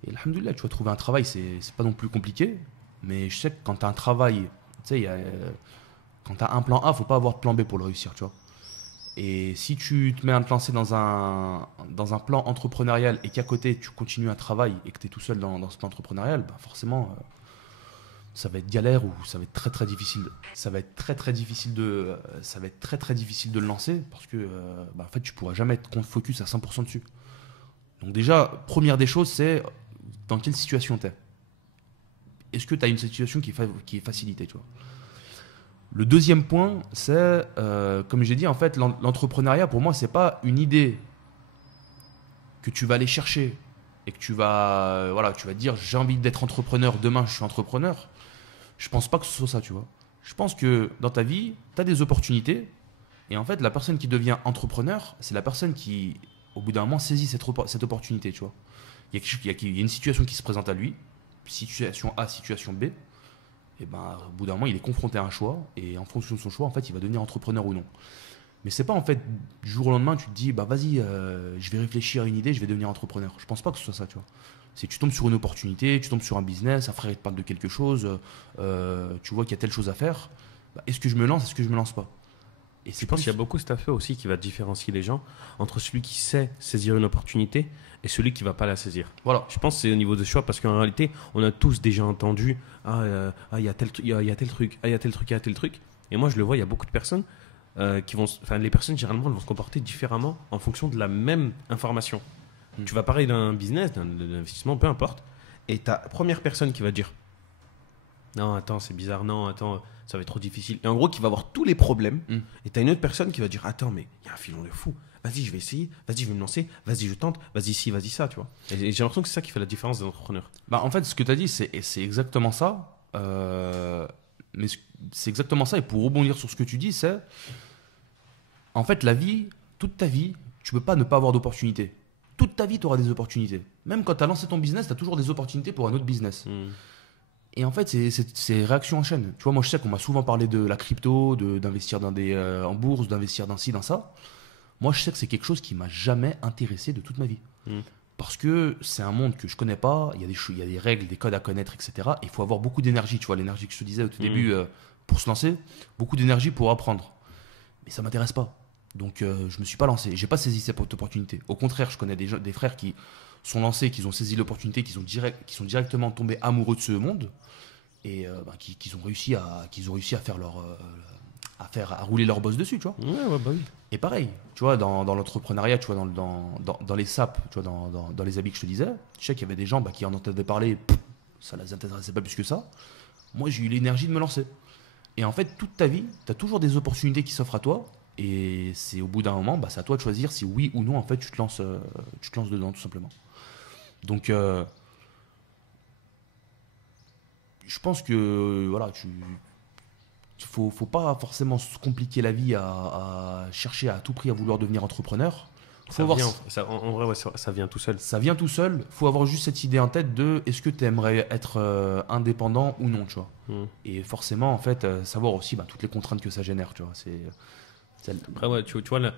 Et alhamdoulilah, tu vois, trouver un travail, c'est pas non plus compliqué, mais je sais que quand tu as un travail, tu sais, quand tu as un plan A, faut pas avoir de plan B pour le réussir, tu vois. Et si tu te mets à te lancer dans un plan entrepreneurial et qu'à côté tu continues un travail et que tu es tout seul dans ce plan entrepreneurial, forcément, ça va être galère ou ça va être très très difficile. Ça va être très très difficile de le lancer parce que en fait tu pourras jamais être focus à 100% dessus. Donc déjà, première des choses, c'est dans quelle situation tu es. Est-ce que tu as une situation qui est facilitée, tu vois. Le deuxième point, c'est, comme j'ai dit, en fait, l'entrepreneuriat, pour moi, c'est pas une idée que tu vas aller chercher et que tu vas te dire, j'ai envie d'être entrepreneur, demain, je suis entrepreneur. Je pense pas que ce soit ça, tu vois. Je pense que dans ta vie, tu as des opportunités et en fait, la personne qui devient entrepreneur, c'est la personne qui, au bout d'un moment, saisit cette opportunité, tu vois. Il y a une situation qui se présente à lui, situation A, situation B. Et au bout d'un moment, il est confronté à un choix, et en fonction de son choix, en fait, il va devenir entrepreneur ou non. Mais c'est pas en fait du jour au lendemain, tu te dis, vas-y, je vais réfléchir à une idée, je vais devenir entrepreneur. Je pense pas que ce soit ça, tu vois. C'est tu tombes sur une opportunité, tu tombes sur un business, un frère il te parle de quelque chose, tu vois qu'il y a telle chose à faire. Est-ce que je me lance, est-ce que je me lance pas? Et Je pense qu'il y a beaucoup cet affaire aussi qui va différencier les gens entre celui qui sait saisir une opportunité et celui qui va pas la saisir. Voilà. Je pense que c'est au niveau de choix parce qu'en réalité, on a tous déjà entendu il y a tel truc, il y a tel truc, il y a tel truc, il y a tel truc. Et moi, je le vois, il y a beaucoup de personnes qui vont, enfin, les personnes généralement elles vont se comporter différemment en fonction de la même information. Tu vas parler d'un business, d'un investissement, peu importe, et ta première personne qui va dire non, attends, c'est bizarre, non, attends, ça va être trop difficile. Et en gros, qui va avoir tous les problèmes. Et tu as une autre personne qui va dire attends, mais il y a un filon de fou. Vas-y, je vais essayer. Vas-y, je vais me lancer. Vas-y, je tente. Vas-y, ci, vas-y, ça, tu vois. Et j'ai l'impression que c'est ça qui fait la différence des entrepreneurs. Bah, en fait, ce que tu as dit, c'est exactement ça. Mais c'est exactement ça. Et pour rebondir sur ce que tu dis, c'est en fait, la vie, toute ta vie, tu peux pas ne pas avoir d'opportunités. Toute ta vie, tu auras des opportunités. Même quand tu as lancé ton business, tu as toujours des opportunités pour un autre business. Et en fait, c'est réaction en chaîne. Tu vois, moi, je sais qu'on m'a souvent parlé de la crypto, d'investir en bourse, d'investir dans ci, dans ça. Moi, je sais que c'est quelque chose qui m'a jamais intéressé de toute ma vie. Parce que c'est un monde que je connais pas. Il y a des règles, des codes à connaître, etc. Il faut avoir beaucoup d'énergie. Tu vois, l'énergie que je te disais au tout début pour se lancer, beaucoup d'énergie pour apprendre. Mais ça m'intéresse pas. Donc, je me suis pas lancé. J'ai pas saisi cette opportunité. Au contraire, je connais des frères qui sont lancés, qui ont saisi l'opportunité, qui sont directement tombés amoureux de ce monde et qui ont réussi à faire à rouler leur boss dessus, tu vois. Ouais, bah oui. Et pareil, tu vois, dans l'entrepreneuriat, tu vois, dans les SAP, tu vois, dans les habits que je te disais, je sais qu'il y avait des gens qui en entendaient parler, ça les intéressait pas plus que ça. Moi, j'ai eu l'énergie de me lancer. Et en fait, toute ta vie, tu as toujours des opportunités qui s'offrent à toi. Et c'est au bout d'un moment, c'est à toi de choisir si oui ou non, en fait, tu te lances dedans, tout simplement. Donc, je pense que, voilà, faut pas forcément se compliquer la vie à chercher à tout prix à vouloir devenir entrepreneur. En vrai, ouais, ça vient tout seul. Ça vient tout seul. Faut avoir juste cette idée en tête de est-ce que tu aimerais être indépendant ou non, tu vois. Et forcément, en fait, savoir aussi toutes les contraintes que ça génère, tu vois. Après, ouais, tu vois,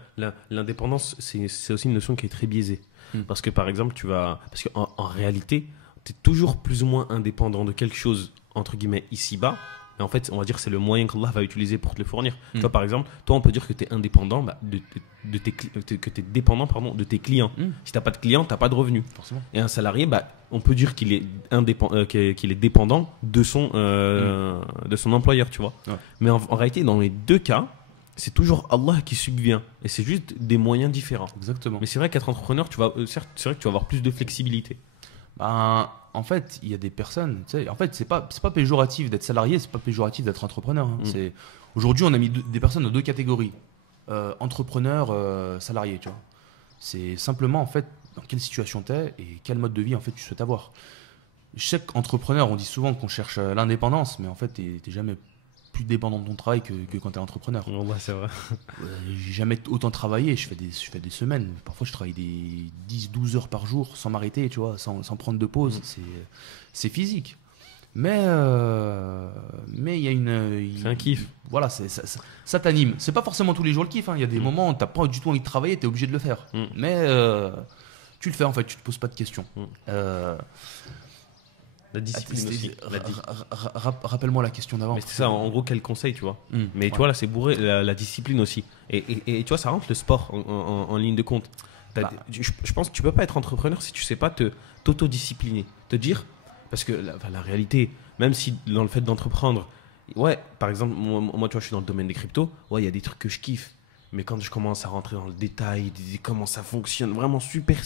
l'indépendance, c'est aussi une notion qui est très biaisée. Parce que, par exemple, parce qu'en réalité, tu es toujours plus ou moins indépendant de quelque chose, entre guillemets, ici-bas. Mais en fait, on va dire que c'est le moyen qu'Allah va utiliser pour te le fournir. Tu vois, par exemple, toi, on peut dire que tu es indépendant que tu es dépendant de tes clients. Si tu n'as pas de clients, tu n'as pas de revenus. Forcément. Et un salarié, on peut dire qu'il est, qu'il est dépendant de son employeur, tu vois. Ouais. Mais en réalité, dans les deux cas, c'est toujours Allah qui subvient. Et c'est juste des moyens différents. Exactement. Mais c'est vrai qu'être entrepreneur, certes, c'est vrai que tu vas avoir plus de flexibilité. En fait, il y a des personnes, tu sais, en fait, c'est pas péjoratif d'être salarié, c'est pas péjoratif d'être entrepreneur. Aujourd'hui, on a mis des personnes dans deux catégories, entrepreneur, salarié, tu vois. C'est simplement, en fait, dans quelle situation tu es et quel mode de vie, en fait, tu souhaites avoir. Je sais qu'entrepreneur, on dit souvent qu'on cherche l'indépendance, mais en fait, t'es jamais plus dépendant de ton travail que quand tu es entrepreneur. Ouais, c'est vrai. J'ai jamais autant travaillé, je fais des semaines. Parfois, je travaille des 10-12 heures par jour sans m'arrêter, tu vois, sans prendre de pause. C'est physique. Mais il y a c'est un kiff. Voilà, ça t'anime. C'est pas forcément tous les jours le kiff. Il y a des moments où tu n'as pas du tout envie de travailler, tu es obligé de le faire. Mais tu le fais, en fait, tu te poses pas de questions. La discipline aussi. Rappelle-moi la question d'avant. Mais c'est ça, en gros, quel conseil, tu vois. Mais tu vois, là, c'est bourré, la discipline aussi. Et tu vois, ça rentre le sport en ligne de compte. Je pense que tu peux pas être entrepreneur si tu sais pas t'autodiscipliner. Te dire, parce que la réalité, même si dans le fait d'entreprendre, ouais, par exemple, moi, tu vois, je suis dans le domaine des cryptos, ouais, il y a des trucs que je kiffe. Mais quand je commence à rentrer dans le détail, comment ça fonctionne, vraiment super,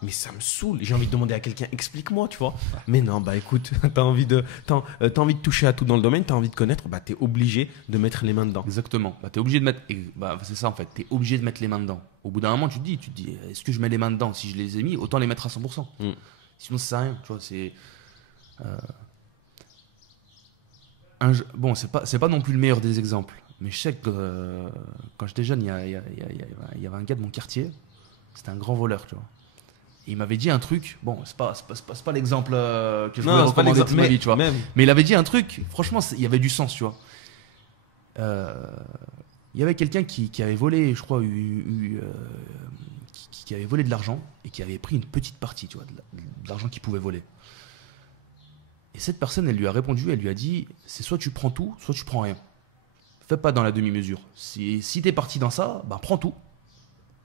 mais ça me saoule. J'ai envie de demander à quelqu'un, explique-moi, tu vois. Mais non, écoute, t'as envie de toucher à tout dans le domaine, t'as envie de connaître, t'es obligé de mettre les mains dedans. Exactement. T'es obligé de mettre, c'est ça en fait, t'es obligé de mettre les mains dedans. Au bout d'un moment, tu te dis, est-ce que je mets les mains dedans? Si je les ai mis, autant les mettre à 100%. Sinon, ça sert à rien, tu vois. C'est pas non plus le meilleur des exemples. Mais je sais que quand j'étais jeune, il y avait un gars de mon quartier, c'était un grand voleur, tu vois. Et il m'avait dit un truc, bon, c'est pas l'exemple que je voulais recommander de ma vie, tu vois. Mais il avait dit un truc, franchement, il y avait du sens, tu vois. Il y avait quelqu'un qui avait volé, je crois, qui avait volé de l'argent et qui avait pris une petite partie, tu vois, de l'argent qu'il pouvait voler. Et cette personne, elle lui a répondu, elle lui a dit, c'est soit tu prends tout, soit tu prends rien. fais pas dans la demi-mesure. Si t'es parti dans ça, ben prends tout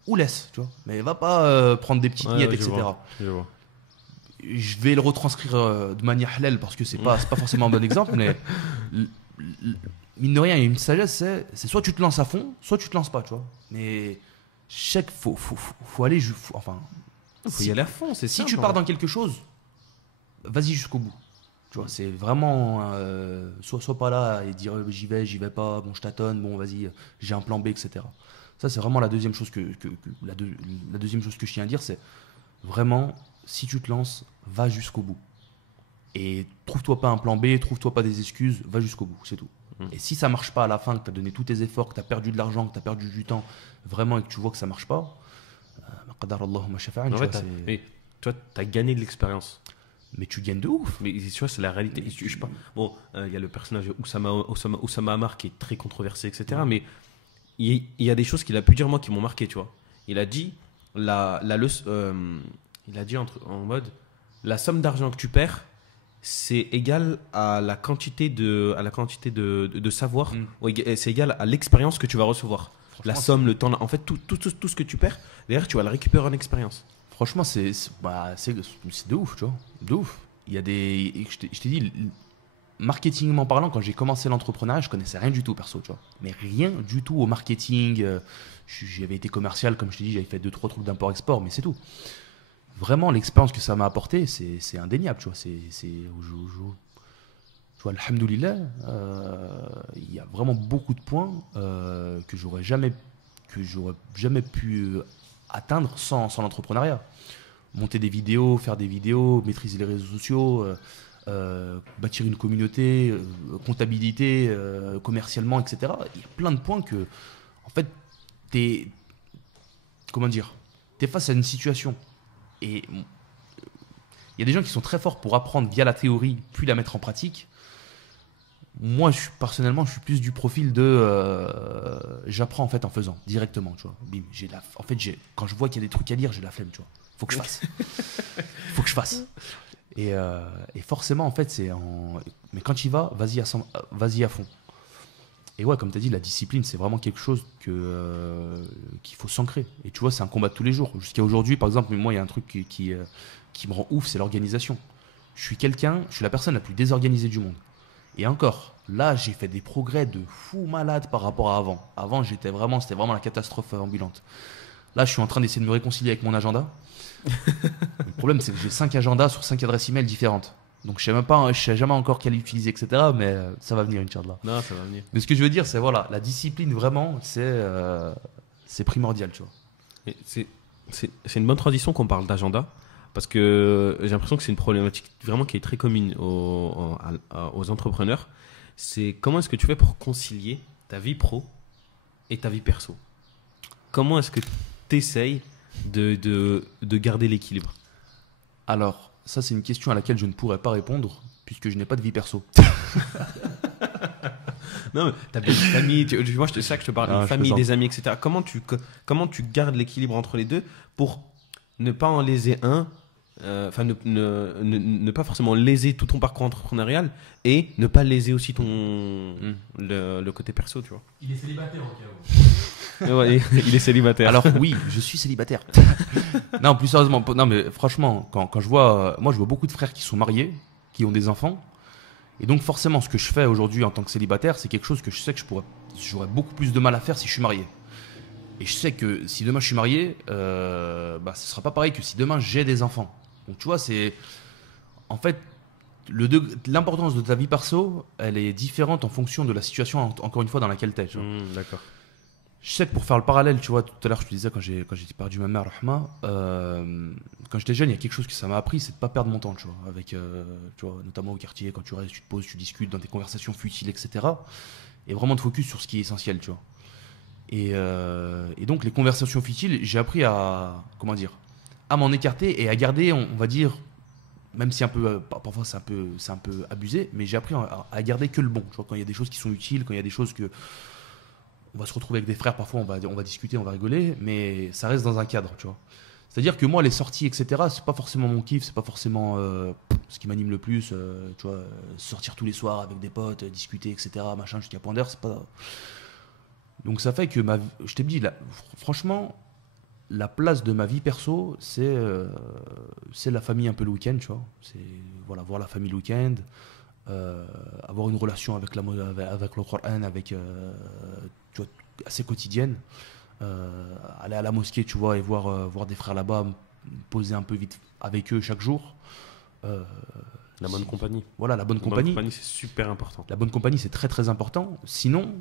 ou laisse, tu vois. Mais va pas prendre des petites miettes, etc. Je vois. Je vais le retranscrire de manière halal parce que c'est pas forcément un bon exemple, mais mine de rien, il y a une sagesse, c'est soit tu te lances à fond, soit tu te lances pas, tu vois. Mais chaque faut aller, enfin, Faut y aller à fond, c'est si simple, tu en pars vrai. dans quelque chose, vas-y jusqu'au bout. Tu vois, c'est vraiment sois pas là et dire j'y vais pas, bon je tâtonne, bon vas-y, j'ai un plan B, etc. Ça c'est vraiment la deuxième chose la deuxième chose que je tiens à dire, c'est vraiment si tu te lances, va jusqu'au bout. Et trouve-toi pas un plan B, trouve-toi pas des excuses, va jusqu'au bout, c'est tout. Et si ça marche pas à la fin, que tu as donné tous tes efforts, que tu as perdu de l'argent, que tu as perdu du temps, vraiment, et que tu vois que ça marche pas, qadar Allahumma shafa'an, En tu fait, vois, mais toi, t'as gagné de l'expérience. mais tu gagnes de ouf. Mais tu vois, c'est la réalité. Je sais pas. Bon, il y a le personnage Oussama Ammar qui est très controversé, etc. Mais il y a des choses qu'il a pu dire, moi, qui m'ont marqué, tu vois. Il a dit, il a dit en mode, la somme d'argent que tu perds, c'est égal à la quantité de savoir, c'est égal à l'expérience que tu vas recevoir. La Franchement, somme, le temps, en fait, tout ce que tu perds, derrière, tu vas le récupérer en expérience. Franchement, c'est de ouf, tu vois. De ouf. Il y a des. Je t'ai dit, marketingment parlant, quand j'ai commencé l'entrepreneuriat, je connaissais rien du tout, perso, tu vois. Mais rien du tout au marketing. J'avais été commercial, comme je t'ai dit, j'avais fait 2-3 trucs d'import-export, mais c'est tout. Vraiment, l'expérience que ça m'a apporté, c'est indéniable, tu vois. Tu vois, alhamdoulilah, il y a vraiment beaucoup de points que j'aurais jamais pu atteindre sans l'entrepreneuriat. Monter des vidéos, faire des vidéos, maîtriser les réseaux sociaux, bâtir une communauté, comptabilité, commercialement, etc. Il y a plein de points que, en fait, comment dire, t'es face à une situation et il y a des gens qui sont très forts pour apprendre via la théorie puis la mettre en pratique. Moi, personnellement, je suis plus du profil de j'apprends en fait en faisant directement, tu vois. Bim, quand je vois qu'il y a des trucs à lire, j'ai la flemme, tu vois. Faut que je fasse. Faut que je fasse. Et forcément, en fait, mais quand il va, vas-y à fond. Et ouais, comme tu as dit, la discipline, c'est vraiment quelque chose qu'il faut s'ancrer. Et tu vois, c'est un combat de tous les jours. Jusqu'à aujourd'hui, par exemple, moi, il y a un truc qui me rend ouf, c'est l'organisation. Je suis la personne la plus désorganisée du monde. Et encore, là, j'ai fait des progrès de fou malade par rapport à avant. Avant, c'était vraiment la catastrophe ambulante. Là, je suis en train d'essayer de me réconcilier avec mon agenda. Le problème, c'est que j'ai 5 agendas sur 5 adresses email différentes. Donc, je sais jamais encore quelle utiliser, etc. Mais ça va venir, Inch'Allah. Non, ça va venir. Mais ce que je veux dire, c'est voilà, la discipline, vraiment, c'est primordial, tu vois. Et c'est une bonne transition qu'on parle d'agenda, parce que j'ai l'impression que c'est une problématique vraiment qui est très commune aux entrepreneurs. C'est comment est-ce que tu fais pour concilier ta vie pro et ta vie perso? Comment est-ce que tu essayes de garder l'équilibre? Alors, ça, c'est une question à laquelle je ne pourrais pas répondre, puisque je n'ai pas de vie perso. Non, mais t'as bien une famille, moi c'est ça que je te parle, Ah, une je famille, plaisante. des amis, etc. Comment tu gardes l'équilibre entre les deux pour ne pas en léser un, enfin ne pas forcément léser tout ton parcours entrepreneurial et ne pas léser aussi le côté perso, tu vois. Il est célibataire en cas où. Ouais, il est célibataire. Alors oui, je suis célibataire. Non, plus sérieusement, non mais franchement, quand je vois beaucoup de frères qui sont mariés, qui ont des enfants, et donc forcément, ce que je fais aujourd'hui en tant que célibataire, c'est quelque chose que je sais que j'aurais beaucoup plus de mal à faire si je suis marié. Et je sais que si demain je suis marié, ce sera pas pareil que si demain j'ai des enfants. Donc tu vois, c'est en fait l'importance de ta vie perso, elle est différente en fonction de la situation, encore une fois, dans laquelle tu es. D'accord. Je sais que pour faire le parallèle, tu vois, tout à l'heure je te disais quand j'étais perdu ma mère, Rahma, quand j'étais jeune, il y a quelque chose que ça m'a appris, c'est de pas perdre mon temps, tu vois, avec, tu vois, notamment au quartier, quand tu restes, tu te poses, tu discutes dans des conversations futiles, etc. Et vraiment de focus sur ce qui est essentiel, tu vois. Et donc les conversations futiles, j'ai appris à, comment dire, à m'en écarter et à garder, on va dire, même si un peu, parfois c'est un peu abusé, mais j'ai appris à garder que le bon, tu vois, quand il y a des choses qui sont utiles, quand il y a des choses que on va se retrouver avec des frères, parfois on va discuter, on va rigoler, mais ça reste dans un cadre, tu vois. C'est-à-dire que moi, les sorties, etc., c'est pas forcément mon kiff, c'est pas forcément ce qui m'anime le plus. Tu vois, sortir tous les soirs avec des potes, discuter, etc., machin, jusqu'à point d'heure, c'est pas. Donc ça fait que je t'ai dit, franchement, la place de ma vie perso, c'est la famille un peu le week-end, tu vois. C'est voilà, voir la famille le week-end, avoir une relation avec avec le Coran, tu vois, assez quotidienne. Aller à la mosquée, tu vois, et voir des frères là-bas, me poser un peu vite avec eux chaque jour. La bonne compagnie. Voilà, la bonne La compagnie. bonne compagnie, c'est super important. La bonne compagnie, c'est très très important. Sinon,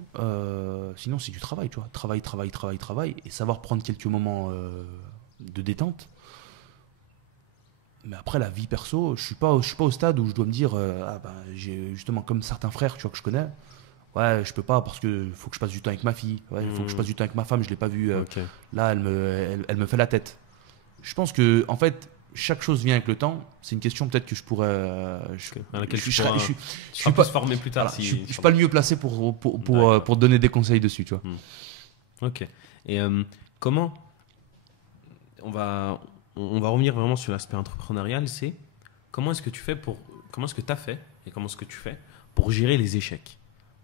c'est du travail, tu vois. Travail. Et savoir prendre quelques moments de détente. Mais après, la vie perso, je suis pas au stade où je dois me dire, j'ai justement comme certains frères, tu vois, que je connais. Ouais, je peux pas parce que faut que je passe du temps avec ma fille. Ouais, faut que je passe du temps avec ma femme, je l'ai pas vue. Ok. Là, elle me fait la tête. Je pense que, en fait, chaque chose vient avec le temps. C'est une question peut-être que je pourrais. À laquelle tu je pourras- suis Tu seras pas- plus formé plus tard. voilà, si- je suis pas le mieux placé pour D'accord. te donner des conseils dessus, tu vois. Ok. Et comment on va revenir vraiment sur l'aspect entrepreneurial, c'est comment est-ce que tu as fait et comment est-ce que tu fais pour gérer les échecs?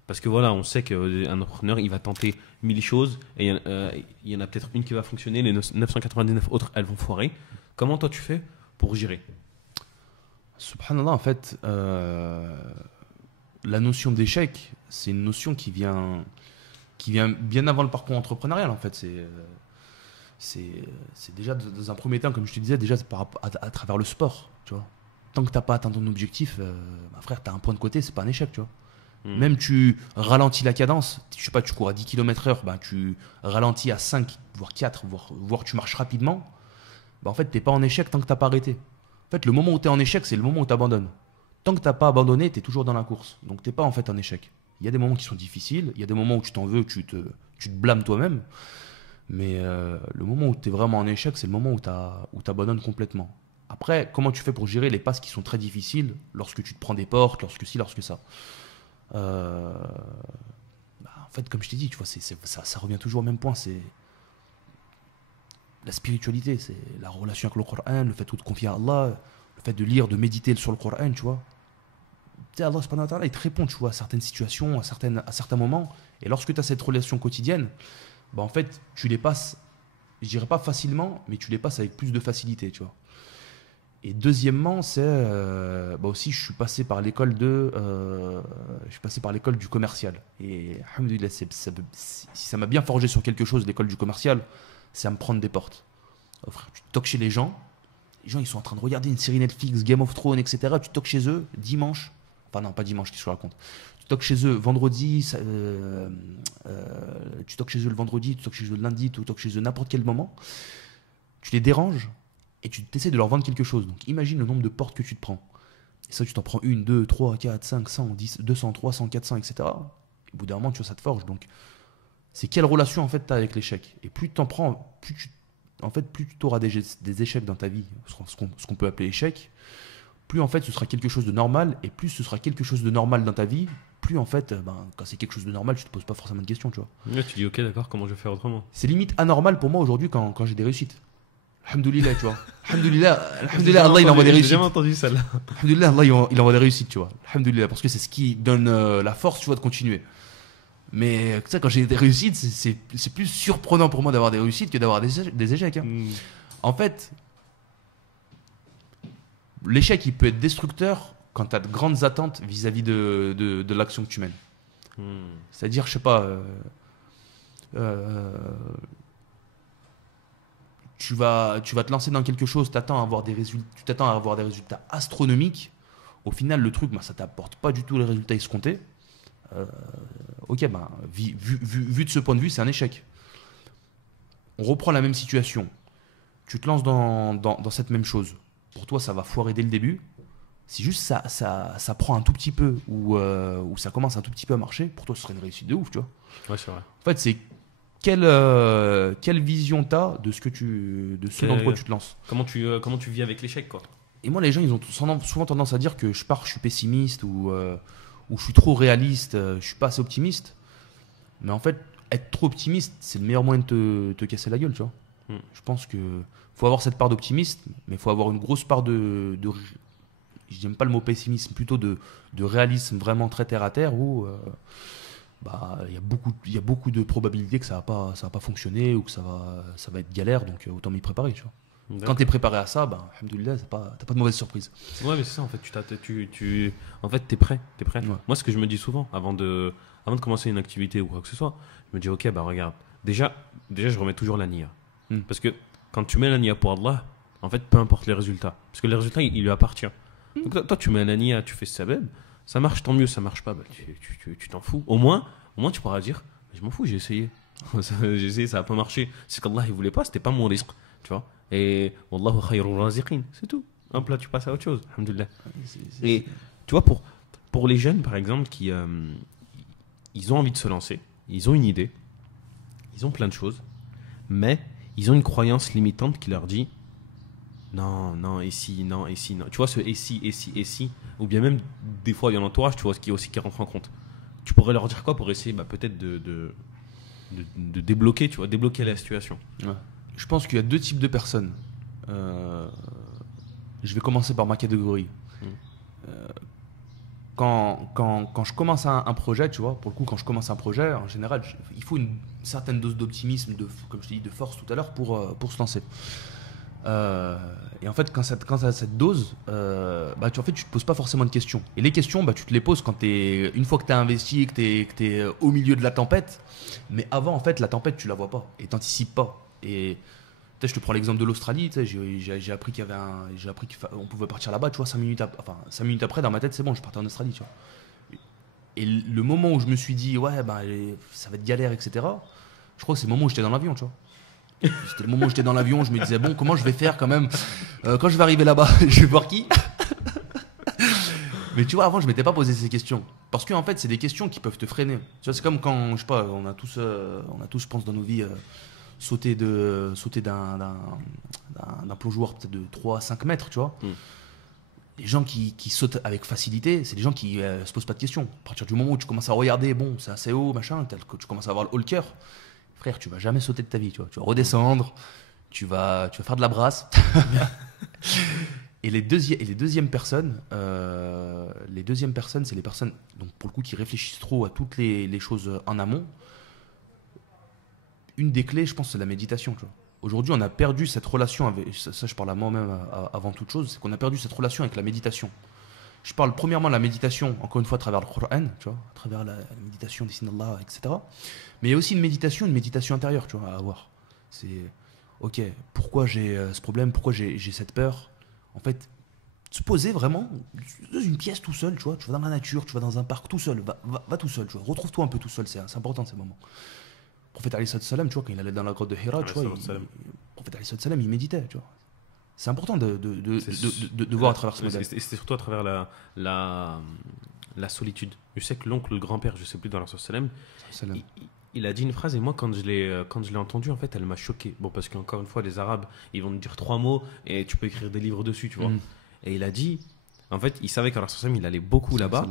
Parce que voilà, on sait qu'un entrepreneur, il va tenter 1000 choses et il y en a peut-être une qui va fonctionner, les 999 autres, elles vont foirer. Comment toi tu fais pour gérer? Subhanallah, en fait, la notion d'échec, c'est une notion qui vient bien avant le parcours entrepreneurial, en fait. C'est déjà, dans un premier temps, comme je te disais, déjà c'est à travers le sport, tu vois. Tant que tu n'as pas atteint ton objectif, ma frère, tu as un point de côté, c'est pas un échec, tu vois. Même tu ralentis la cadence, je sais pas, tu cours à 10 km/h, ben tu ralentis à 5, voire 4, voire tu marches rapidement, ben en fait, tu n'es pas en échec tant que tu n'as pas arrêté. En fait, le moment où tu es en échec, c'est le moment où tu abandonnes. Tant que tu n'as pas abandonné, tu es toujours dans la course. Donc, tu n'es pas en fait en échec. Il y a des moments qui sont difficiles, il y a des moments où tu t'en veux, tu te blâmes toi-même. Mais le moment où tu es vraiment en échec, c'est le moment où tu abandonnes complètement. Après, comment tu fais pour gérer les passes qui sont très difficiles lorsque tu te prends des portes, lorsque ci, lorsque ça en fait, comme je t'ai dit, tu vois, ça revient toujours au même point. C'est la spiritualité, c'est la relation avec le Coran, le fait de te confier à Allah, le fait de lire, de méditer sur le Coran, tu vois. Tu sais, Allah subhanahu wa ta'ala, il te répond, tu vois, à certaines situations, à certains moments. Et lorsque tu as cette relation quotidienne, bah, en fait, tu les passes, je dirais pas facilement, mais tu les passes avec plus de facilité, tu vois. Et deuxièmement, c'est aussi, je suis passé par l'école du commercial. Et alhamdoulilah, si ça m'a bien forgé sur quelque chose, l'école du commercial, c'est à me prendre des portes. Oh, frère, tu toques chez les gens ils sont en train de regarder une série Netflix, Game of Thrones, etc. Tu toques chez eux dimanche, enfin non, pas dimanche, qu'est-ce que je raconte. Tu toques chez eux vendredi, tu toques chez eux le vendredi, tu toques chez eux le lundi, tu toques chez eux n'importe quel moment. Tu les déranges et tu essaies de leur vendre quelque chose. Donc imagine le nombre de portes que tu te prends. Et ça, tu t'en prends 1, 2, 3, 4, 5, 100, 10, 200, 300, 400, etc. Au bout d'un moment, tu vois, ça te forge. Donc c'est quelle relation en fait tu as avec l'échec. Et plus tu t'en prends, plus tu auras des échecs dans ta vie, ce qu'on peut appeler échec, plus en fait ce sera quelque chose de normal, et plus ce sera quelque chose de normal dans ta vie, plus en fait, quand c'est quelque chose de normal, tu te poses pas forcément de questions, tu vois. Là, tu dis ok, d'accord, comment je vais faire autrement? C'est limite anormal pour moi aujourd'hui quand j'ai des réussites. Alhamdoulilah, tu vois. Alhamdoulilah, Allah il envoie des J'ai réussites. jamais entendu celle-là. Alhamdoulilah, Allah il envoie des réussites, tu vois. Alhamdoulilah, parce que c'est ce qui donne la force, tu vois, de continuer. Mais tu sais, quand j'ai des réussites, c'est plus surprenant pour moi d'avoir des réussites que d'avoir des échecs. Hein. En fait, l'échec, il peut être destructeur quand tu as de grandes attentes vis-à-vis de l'action que tu mènes. C'est-à-dire, je sais pas, tu vas te lancer dans quelque chose, tu t'attends à avoir des résultats astronomiques. Au final, le truc, ça t'apporte pas du tout les résultats escomptés. Ok, vu de ce point de vue, c'est un échec. On reprend la même situation. Tu te lances dans cette même chose. Pour toi, ça va foirer dès le début. Si juste ça prend un tout petit peu ou ça commence un tout petit peu à marcher, pour toi, ce serait une réussite de ouf, tu vois. Ouais, c'est vrai. En fait, c'est quelle vision tu as de ce dans quoi tu te lances. Comment tu vis avec l'échec, quoi. Et moi, les gens, ils ont souvent tendance à dire que je suis pessimiste ou je suis trop réaliste, je suis pas assez optimiste. Mais en fait, être trop optimiste, c'est le meilleur moyen de te casser la gueule, tu vois. Je pense que faut avoir cette part d'optimisme, mais il faut avoir une grosse part je n'aime pas le mot pessimisme, plutôt de réalisme vraiment très terre à terre où il y a beaucoup de probabilités que ça va pas fonctionner ou que ça va être galère, donc autant m'y préparer, tu vois. Quand tu es préparé à ça, alhamdoulilah, t'as pas de mauvaise surprise. Ouais, mais c'est ça, en fait, en fait, t'es prêt. Ouais. Moi, ce que je me dis souvent, avant de commencer une activité ou quoi que ce soit, je me dis, ok, regarde, déjà, je remets toujours la niya. Parce que quand tu mets la niya pour Allah, en fait, peu importe les résultats, parce que les résultats, il lui appartient. Donc toi, tu mets la niya, tu fais ce sabab, ça marche, tant mieux, ça marche pas, tu t'en fous. Au moins, tu pourras dire, je m'en fous, j'ai essayé. J'ai essayé, ça a pas marché. C'est qu'Allah, il voulait pas, c'était pas mon risque, tu vois. Et Wallahu khayrul raziqin, c'est tout. Hop là, tu passes à autre chose, alhamdoulilah. Et tu vois, pour les jeunes, par exemple, qui ils ont envie de se lancer, ils ont une idée, ils ont plein de choses, mais ils ont une croyance limitante qui leur dit non, et si, non. Tu vois, ce et si, ou bien même des fois, il y a l'entourage, tu vois, ce qui rentre en compte. Tu pourrais leur dire quoi pour essayer peut-être de débloquer, tu vois, débloquer la situation. Ouais. Je pense qu'il y a deux types de personnes. Je vais commencer par ma catégorie. Quand je commence un projet, tu vois, pour le coup, quand je commence un projet, en général, il faut une certaine dose d'optimisme, comme je t'ai dit, de force tout à l'heure, pour se lancer. Et en fait, quand tu as cette dose, en fait, tu te poses pas forcément de questions. Et les questions, tu te les poses une fois que tu as investi, que tu es au milieu de la tempête. Mais avant, en fait, la tempête, tu la vois pas et tu n'anticipes pas. Et je te prends l'exemple de l'Australie. J'ai appris qu'on pouvait partir là-bas. Tu vois, 5 minutes après, dans ma tête, c'est bon, je partais en Australie. Tu vois. Et le moment où je me suis dit, ouais, ça va être galère, etc. Je crois que c'est le moment où j'étais dans l'avion, tu vois. C'était le moment où j'étais dans l'avion, je me disais, bon, comment je vais faire quand même quand je vais arriver là-bas, je vais voir qui. Mais tu vois, avant, je m'étais pas posé ces questions. Parce qu'en fait, c'est des questions qui peuvent te freiner. Tu vois, c'est comme quand, je sais pas, on a tous, je pense, dans nos vies, sauté d'un plongeoir peut-être de 3 à 5 mètres, tu vois. Les gens qui sautent avec facilité, c'est des gens qui se posent pas de questions. À partir du moment où tu commences à regarder, bon, c'est assez haut, machin, tu commences à avoir le haut le cœur. Frère, tu vas jamais sauter de ta vie, tu vois. Tu vas redescendre, tu vas faire de la brasse. Et les deuxièmes personnes, c'est les personnes, donc pour le coup, qui réfléchissent trop à toutes les choses en amont. Une des clés, je pense, c'est la méditation, tu vois. Aujourd'hui, on a perdu cette relation avec, ça je parle à moi-même avant toute chose, c'est qu'on a perdu cette relation avec la méditation. Je parle premièrement de la méditation, encore une fois, à travers le Coran, tu vois, à travers la méditation des signes d'Allah, etc. Mais il y a aussi une méditation intérieure, tu vois, à avoir. C'est, ok, pourquoi j'ai ce problème, pourquoi j'ai cette peur. En fait, se poser vraiment dans une pièce tout seul, tu vois, tu vas dans la nature, tu vas dans un parc tout seul, va tout seul, tu vois, retrouve-toi un peu tout seul, c'est important ces moments. Le prophète alayhi salam, tu vois, quand il allait dans la grotte de Hira, tu vois, le prophète alayhi salam, il méditait, tu vois. C'est important de voir à travers ce modèle. C'était surtout à travers la solitude. Je sais que l'oncle, le grand-père, je sais plus, dans la sallam, il a dit une phrase et moi quand je l'ai entendue, en fait, elle m'a choqué. Bon, parce qu'encore une fois, les Arabes, ils vont te dire 3 mots et tu peux écrire des livres dessus, tu vois. Et il a dit, en fait, il savait qu'Allah sallam, il allait beaucoup là-bas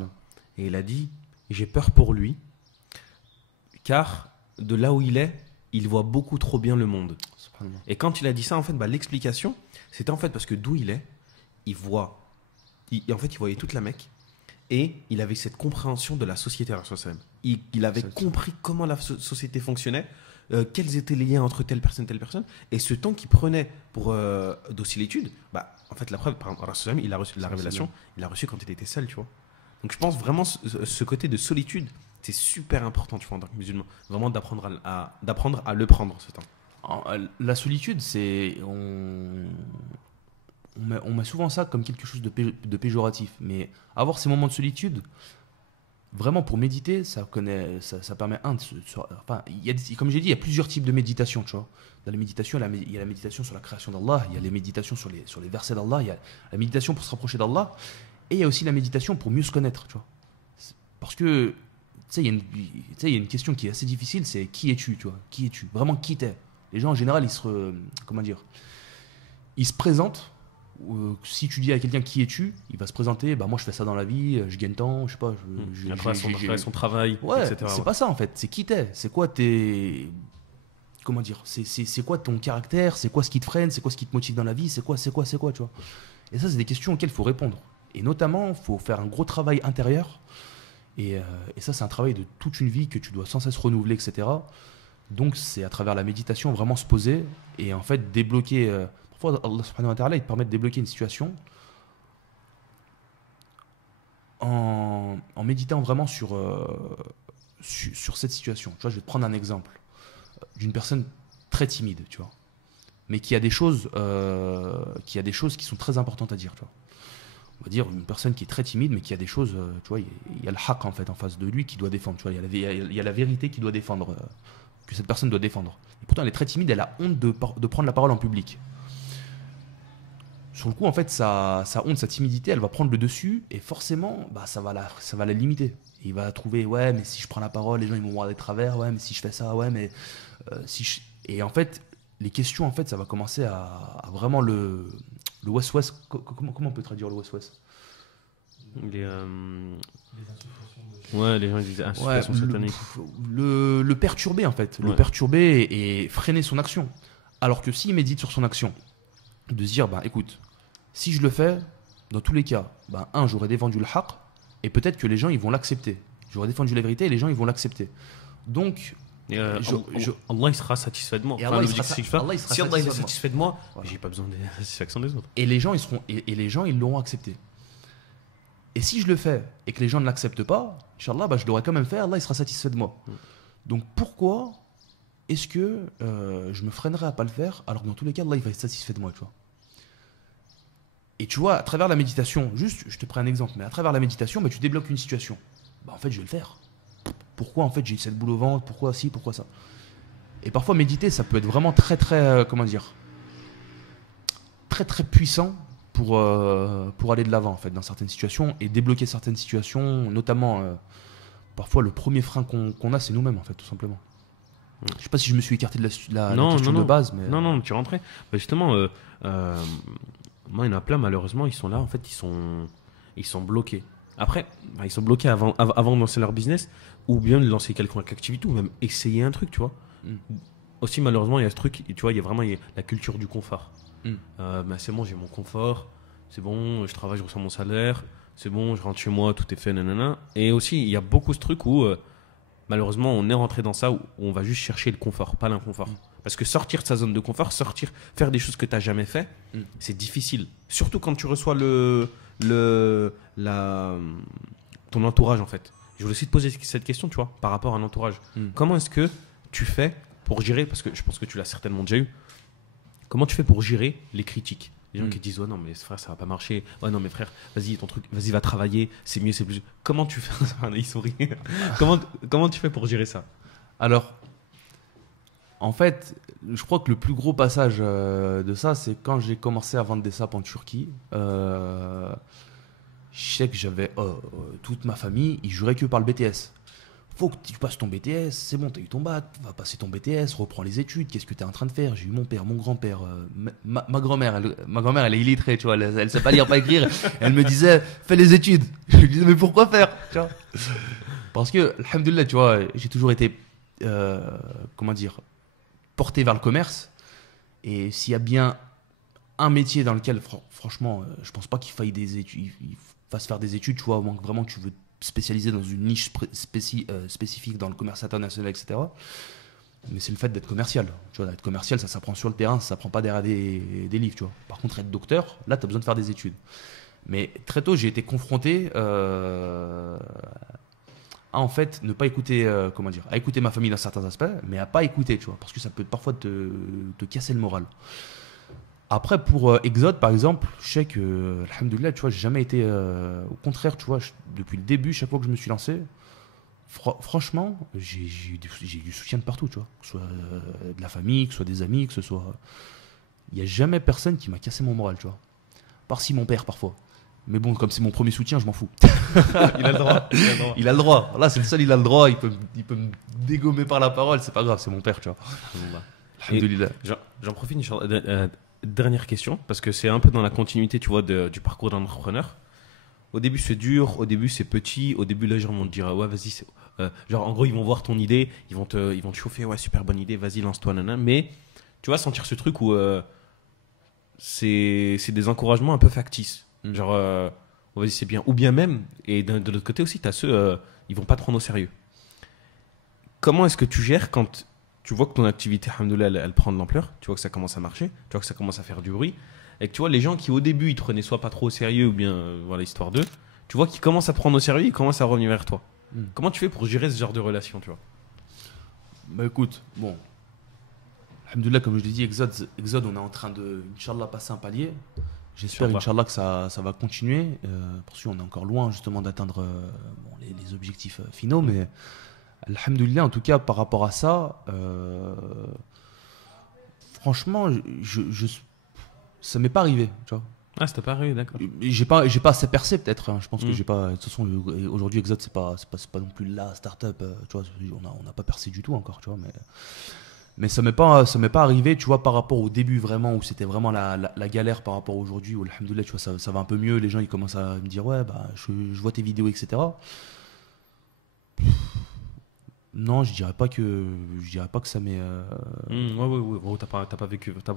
et il a dit, j'ai peur pour lui car de là où il voit beaucoup trop bien le monde. Et quand il a dit ça, en fait, l'explication, c'était en fait parce que d'où il voyait toute la Mecque et il avait cette compréhension de la société. Il avait compris comment la société fonctionnait, quels étaient les liens entre telle personne, et ce temps qu'il prenait pour docilitude, en fait, la preuve, par exemple, il a reçu la révélation, il l'a reçu quand il était seul, tu vois. Donc je pense vraiment ce côté de solitude, c'est super important, tu vois, en tant que musulman, vraiment d'apprendre à le prendre, ce temps. La solitude, c'est on met souvent ça comme quelque chose de péjoratif, mais avoir ces moments de solitude, vraiment pour méditer, ça permet comme j'ai dit, il y a plusieurs types de méditation, tu vois. Dans la méditation, il y a la méditation sur la création d'Allah, il y a les méditations sur les versets d'Allah, il y a la méditation pour se rapprocher d'Allah, et il y a aussi la méditation pour mieux se connaître, tu vois. Parce que il y a une question qui est assez difficile, c'est qui es-tu, tu vois. Qui es-tu, vraiment qui t'es. Les gens en général, ils se présentent. Si tu dis à quelqu'un qui es-tu, il va se présenter. Moi, je fais ça dans la vie, je gagne temps, je sais pas. Après son travail, ouais, etc. C'est pas ça en fait. C'est qui t'es. C'est quoi tes. comment dire, c'est quoi ton caractère, c'est quoi ce qui te freine, c'est quoi ce qui te motive dans la vie, c'est quoi, tu vois. Et ça, c'est des questions auxquelles il faut répondre. Et notamment, il faut faire un gros travail intérieur. Et ça, c'est un travail de toute une vie que tu dois sans cesse renouveler, etc. Donc, c'est à travers la méditation vraiment se poser et en fait débloquer. Parfois, Allah subhanahu wa ta'ala, il te permet de débloquer une situation en méditant vraiment sur cette situation. Tu vois, je vais te prendre un exemple d'une personne très timide, tu vois, mais qui a des choses qui sont très importantes à dire, tu vois. On va dire une personne qui est très timide, mais qui a des choses, tu vois, il y a le haq en fait en face de lui qui doit défendre, tu vois, il y a la vérité qui doit défendre, que cette personne doit défendre. Et pourtant, elle est très timide, elle a honte de prendre la parole en public. Sur le coup, en fait, sa honte, sa timidité, elle va prendre le dessus et forcément, bah, ça va la limiter. Et il va trouver, ouais, mais si je prends la parole, les gens ils vont me voir de travers, ouais, mais si je fais ça, ouais, mais Et en fait, les questions, en fait, ça va commencer à vraiment le West-West. Comment on peut traduire le West-West? Ouais, les gens ils disent insuffisation satanique. Le perturber, en fait. Le Ouais. perturber et freiner son action. Alors que s'il médite sur son action, de se dire, bah, écoute, si je le fais, dans tous les cas, bah, j'aurais défendu le haqq et peut-être que les gens ils vont l'accepter. J'aurais défendu la vérité et les gens ils vont l'accepter. Donc, Et, Allah il sera satisfait de moi. Et Enfin, Allah, le il sera si sa- Allah, il sera Allah il est satisfait de moi. satisfait de moi, Voilà. j'ai pas besoin de la satisfaction des autres. et les gens ils l'auront accepté. Et si je le fais et que les gens ne l'acceptent pas, Inch'Allah, bah, je l'aurais quand même fait, Allah il sera satisfait de moi. Donc pourquoi est-ce que je me freinerais à pas le faire alors que dans tous les cas, Allah il va être satisfait de moi, tu vois. Et tu vois, à travers la méditation, juste, je te prends un exemple, mais à travers la méditation, bah, tu débloques une situation. Bah, en fait, je vais le faire. Pourquoi en fait j'ai cette boule au ventre? Pourquoi ci? Pourquoi ça? Et parfois, méditer, ça peut être vraiment très, très, comment dire, très, très puissant pour aller de l'avant, en fait, dans certaines situations et débloquer certaines situations, notamment, parfois, le premier frein qu'on a, c'est nous-mêmes, en fait, tout simplement. Je sais pas si je me suis écarté de la question de base, mais. Non, tu es rentré. Bah, justement, moi, il y en a plein, malheureusement, ils sont là, en fait, ils sont bloqués. Après, bah, ils sont bloqués avant de lancer leur business ou bien de lancer quelconque activité ou même essayer un truc, tu vois. Aussi, malheureusement, il y a ce truc, tu vois, il y a la culture du confort. Bah, c'est bon, j'ai mon confort, c'est bon, je travaille, je reçois mon salaire, c'est bon, je rentre chez moi, tout est fait, nanana. Et aussi, il y a beaucoup ce truc où, malheureusement, on est rentré dans ça où on va juste chercher le confort, pas l'inconfort. Parce que sortir de sa zone de confort, faire des choses que tu n'as jamais fait, c'est difficile. Surtout quand tu reçois ton entourage, en fait. Je voulais aussi te poser cette question, tu vois, par rapport à un entourage. Comment est-ce que tu fais pour gérer, parce que je pense que tu l'as certainement déjà eu, comment tu fais pour gérer les critiques? Les gens qui disent, ouais, non, mais frère, ça va pas marcher. Ouais, non, mais frère, vas-y, ton truc, vas-y, va travailler, c'est mieux, c'est plus. Comment tu fais ça? Il sourit. Comment tu fais pour gérer ça? Alors, en fait, je crois que le plus gros passage de ça, c'est quand j'ai commencé à vendre des sapes en Turquie. Je sais que j'avais toute ma famille, ils juraient que par le BTS. Faut que tu passes ton BTS, c'est bon, t'as eu ton bac, va passer ton BTS, reprends les études, qu'est-ce que t'es en train de faire? J'ai eu mon père, mon grand-père, ma grand-mère, elle est illettrée, tu vois, elle sait pas lire, pas écrire. Elle me disait, fais les études. Je lui disais, mais pourquoi faire, tu vois? Parce que, alhamdoulilah, tu vois, j'ai toujours été, comment dire, porté vers le commerce. Et s'il y a bien un métier dans lequel, franchement, je pense pas qu'il faille des études, il fasse faire des études, tu vois, au moins que vraiment tu veux spécialisé dans une niche spécifique dans le commerce international, etc. Mais c'est le fait d'être commercial. Tu vois, être commercial, ça s'apprend sur le terrain, ça s'apprend pas derrière des livres, tu vois. Par contre, être docteur, là, tu as besoin de faire des études. Mais très tôt, j'ai été confronté à, en fait, ne pas écouter, à écouter ma famille dans certains aspects, mais à pas écouter, tu vois, parce que ça peut parfois te casser le moral. Après, pour Exode, par exemple, je sais que, alhamdoulilah, tu vois, j'ai jamais été. Au contraire, tu vois, depuis le début, chaque fois que je me suis lancé, franchement, j'ai eu du soutien de partout, tu vois. Que ce soit de la famille, que ce soit des amis, que ce soit. Il n'y a jamais personne qui m'a cassé mon moral, tu vois. Par si mon père, parfois. Mais bon, comme c'est mon premier soutien, je m'en fous. Il a le droit. Il a le droit. Là, c'est le seul, il a le droit. Il peut me dégommer par la parole, c'est pas grave, c'est mon père, tu vois. Alhamdoulilah. J'en profite, dernière question, parce que c'est un peu dans la continuité, tu vois, du parcours d'un entrepreneur. au début c'est dur, au début c'est petit, au début les gens vont te dire ouais vas-y, genre en gros ils vont voir ton idée, ils vont te chauffer, ouais super bonne idée, vas-y lance-toi, nana. Mais tu vas sentir ce truc où c'est des encouragements un peu factices. Genre, oh, vas-y, c'est bien. Ou bien même, et de l'autre côté aussi, tu as ceux, ils vont pas te prendre au sérieux. Comment est-ce que tu gères quand tu vois que ton activité, alhamdoulilah, elle prend de l'ampleur, tu vois que ça commence à marcher, tu vois que ça commence à faire du bruit, et que tu vois les gens qui au début, ils te prenaient soit pas trop au sérieux, ou bien, voilà, histoire d'eux, tu vois qu'ils commencent à te prendre au sérieux, ils commencent à revenir vers toi. Comment tu fais pour gérer ce genre de relation, tu vois? Bah écoute, bon. Alhamdoulilah, comme je l'ai dit, Exode, on est en train de, Inch'Allah, passer un palier. J'espère, Inch'Allah, que ça va continuer. Parce qu'on est encore loin, justement, d'atteindre bon, les objectifs finaux. Mais, Alhamdoulilah, en tout cas, par rapport à ça, franchement, ça m'est pas arrivé, tu vois. Ah, ça t'a pas arrivé, d'accord. J'ai pas assez percé, peut-être. Hein. Je pense que j'ai pas. De toute façon, aujourd'hui, Exode, c'est pas non plus la start-up. Tu vois, on n'a pas percé du tout encore, tu vois. Mais ça m'est pas arrivé, tu vois, par rapport au début vraiment, où c'était vraiment la galère par rapport à aujourd'hui, où alhamdoulilah, tu vois, ça va un peu mieux, les gens ils commencent à me dire ouais, bah je vois tes vidéos, etc. Non, je dirais pas que ça m'est. Ouais, gros, t'as pas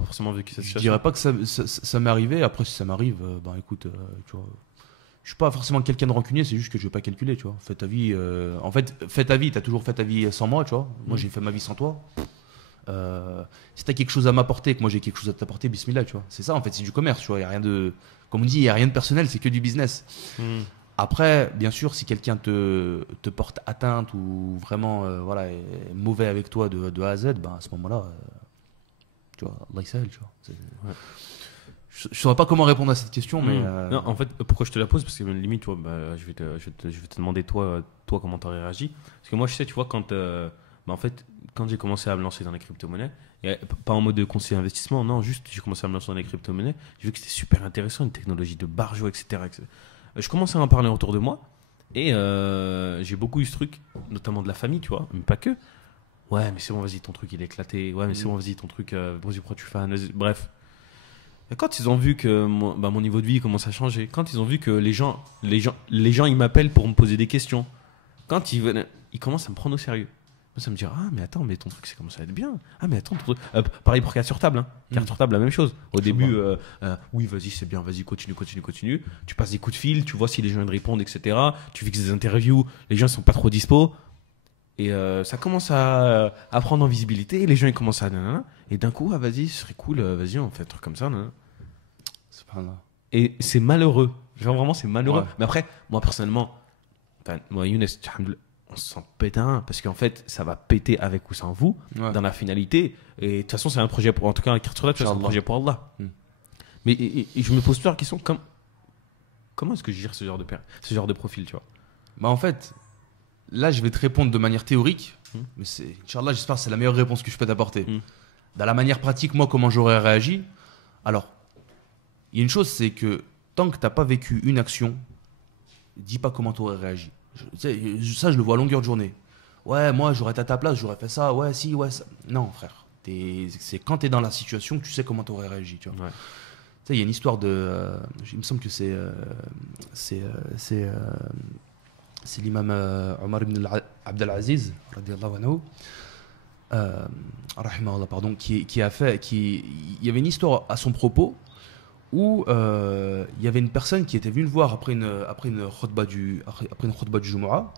forcément vécu cette Je situation. dirais pas que ça m'est arrivé. Après, si ça m'arrive, ben écoute, tu vois, je suis pas forcément quelqu'un de rancunier, c'est juste que je vais pas calculer, tu vois. Fais ta vie. En fait, fais ta vie. T'as toujours fait ta vie sans moi, tu vois. Moi, j'ai fait ma vie sans toi. Si t'as quelque chose à m'apporter et que moi j'ai quelque chose à t'apporter, bismillah, tu vois. C'est ça en fait, c'est du commerce, tu vois. Y a rien de, comme on dit, il y a rien de personnel, c'est que du business. Après, bien sûr, si quelqu'un te porte atteinte ou vraiment voilà, est mauvais avec toi de A à Z, ben à ce moment-là, tu vois, Allah Israël, tu vois. Ouais. Je ne saurais pas comment répondre à cette question, mais. Non, en fait, pourquoi je te la pose? Parce que limite, toi, bah, je vais te demander, toi comment t'aurais réagi. Parce que moi, je sais, tu vois, quand, en fait, quand j'ai commencé à me lancer dans les crypto-monnaies, et pas en mode de conseiller investissement, non, juste j'ai commencé à me lancer dans les crypto-monnaies, j'ai vu que c'était super intéressant, une technologie de barjo, etc. Je commençais à en parler autour de moi, et j'ai beaucoup eu ce truc, notamment de la famille, tu vois, mais pas que. Ouais, mais c'est bon, vas-y, ton truc il est éclaté. Ouais, mais c'est bon, vas-y, ton truc, vas-y, pourquoi tu fais un. Bref. Et quand ils ont vu que mon niveau de vie commence à changer, quand ils ont vu que les gens ils m'appellent pour me poser des questions, quand ils commencent à me prendre au sérieux. Moi, ça me dit, ah mais attends, mais ton truc c'est commence à être bien. Ah mais attends, ton truc. Pareil pour carte sur table, hein. Carte sur table, la même chose. Au début, oui, vas-y, c'est bien, vas-y, continue. Tu passes des coups de fil, tu vois si les gens ils répondent, etc. Tu fixes des interviews, les gens ils sont pas trop dispo. Et ça commence à prendre en visibilité, et les gens ils commencent à nanana, et d'un coup, ah vas-y, ce serait cool, vas-y, on fait un truc comme ça. Nanana. C'est pas là. Et c'est malheureux. Genre vraiment, c'est malheureux. Ouais. Mais après, moi personnellement, moi, Younes, on se sent péter un, parce qu'en fait, ça va péter avec ou sans vous, dans la finalité. Et de toute façon, c'est un projet pour, en tout cas, la carte sur la c'est un projet pour Allah. Mais et je me pose toujours la question, comment est-ce que je gère ce genre de profil, tu vois? Bah en fait, là je vais te répondre de manière théorique, mais Inch'Allah, j'espère que c'est la meilleure réponse que je peux t'apporter. Dans la manière pratique, moi, comment j'aurais réagi? Alors, il y a une chose, c'est que tant que tu n'as pas vécu une action, dis pas comment tu aurais réagi. Ça, je le vois à longueur de journée. Ouais, moi, j'aurais été à ta place, j'aurais fait ça. Ouais, si, ouais, ça. Non, frère. C'est quand tu es dans la situation que tu sais comment tu aurais réagi. Tu vois. Ouais. Tu sais, il y a une histoire de. Il me semble que c'est l'imam Omar ibn Abdelaziz, radiallahu anhu, rahimahullah, pardon, qui a fait. Il y avait une histoire à son propos où il y avait une personne qui était venue le voir après une khutbah du Jumu'ah.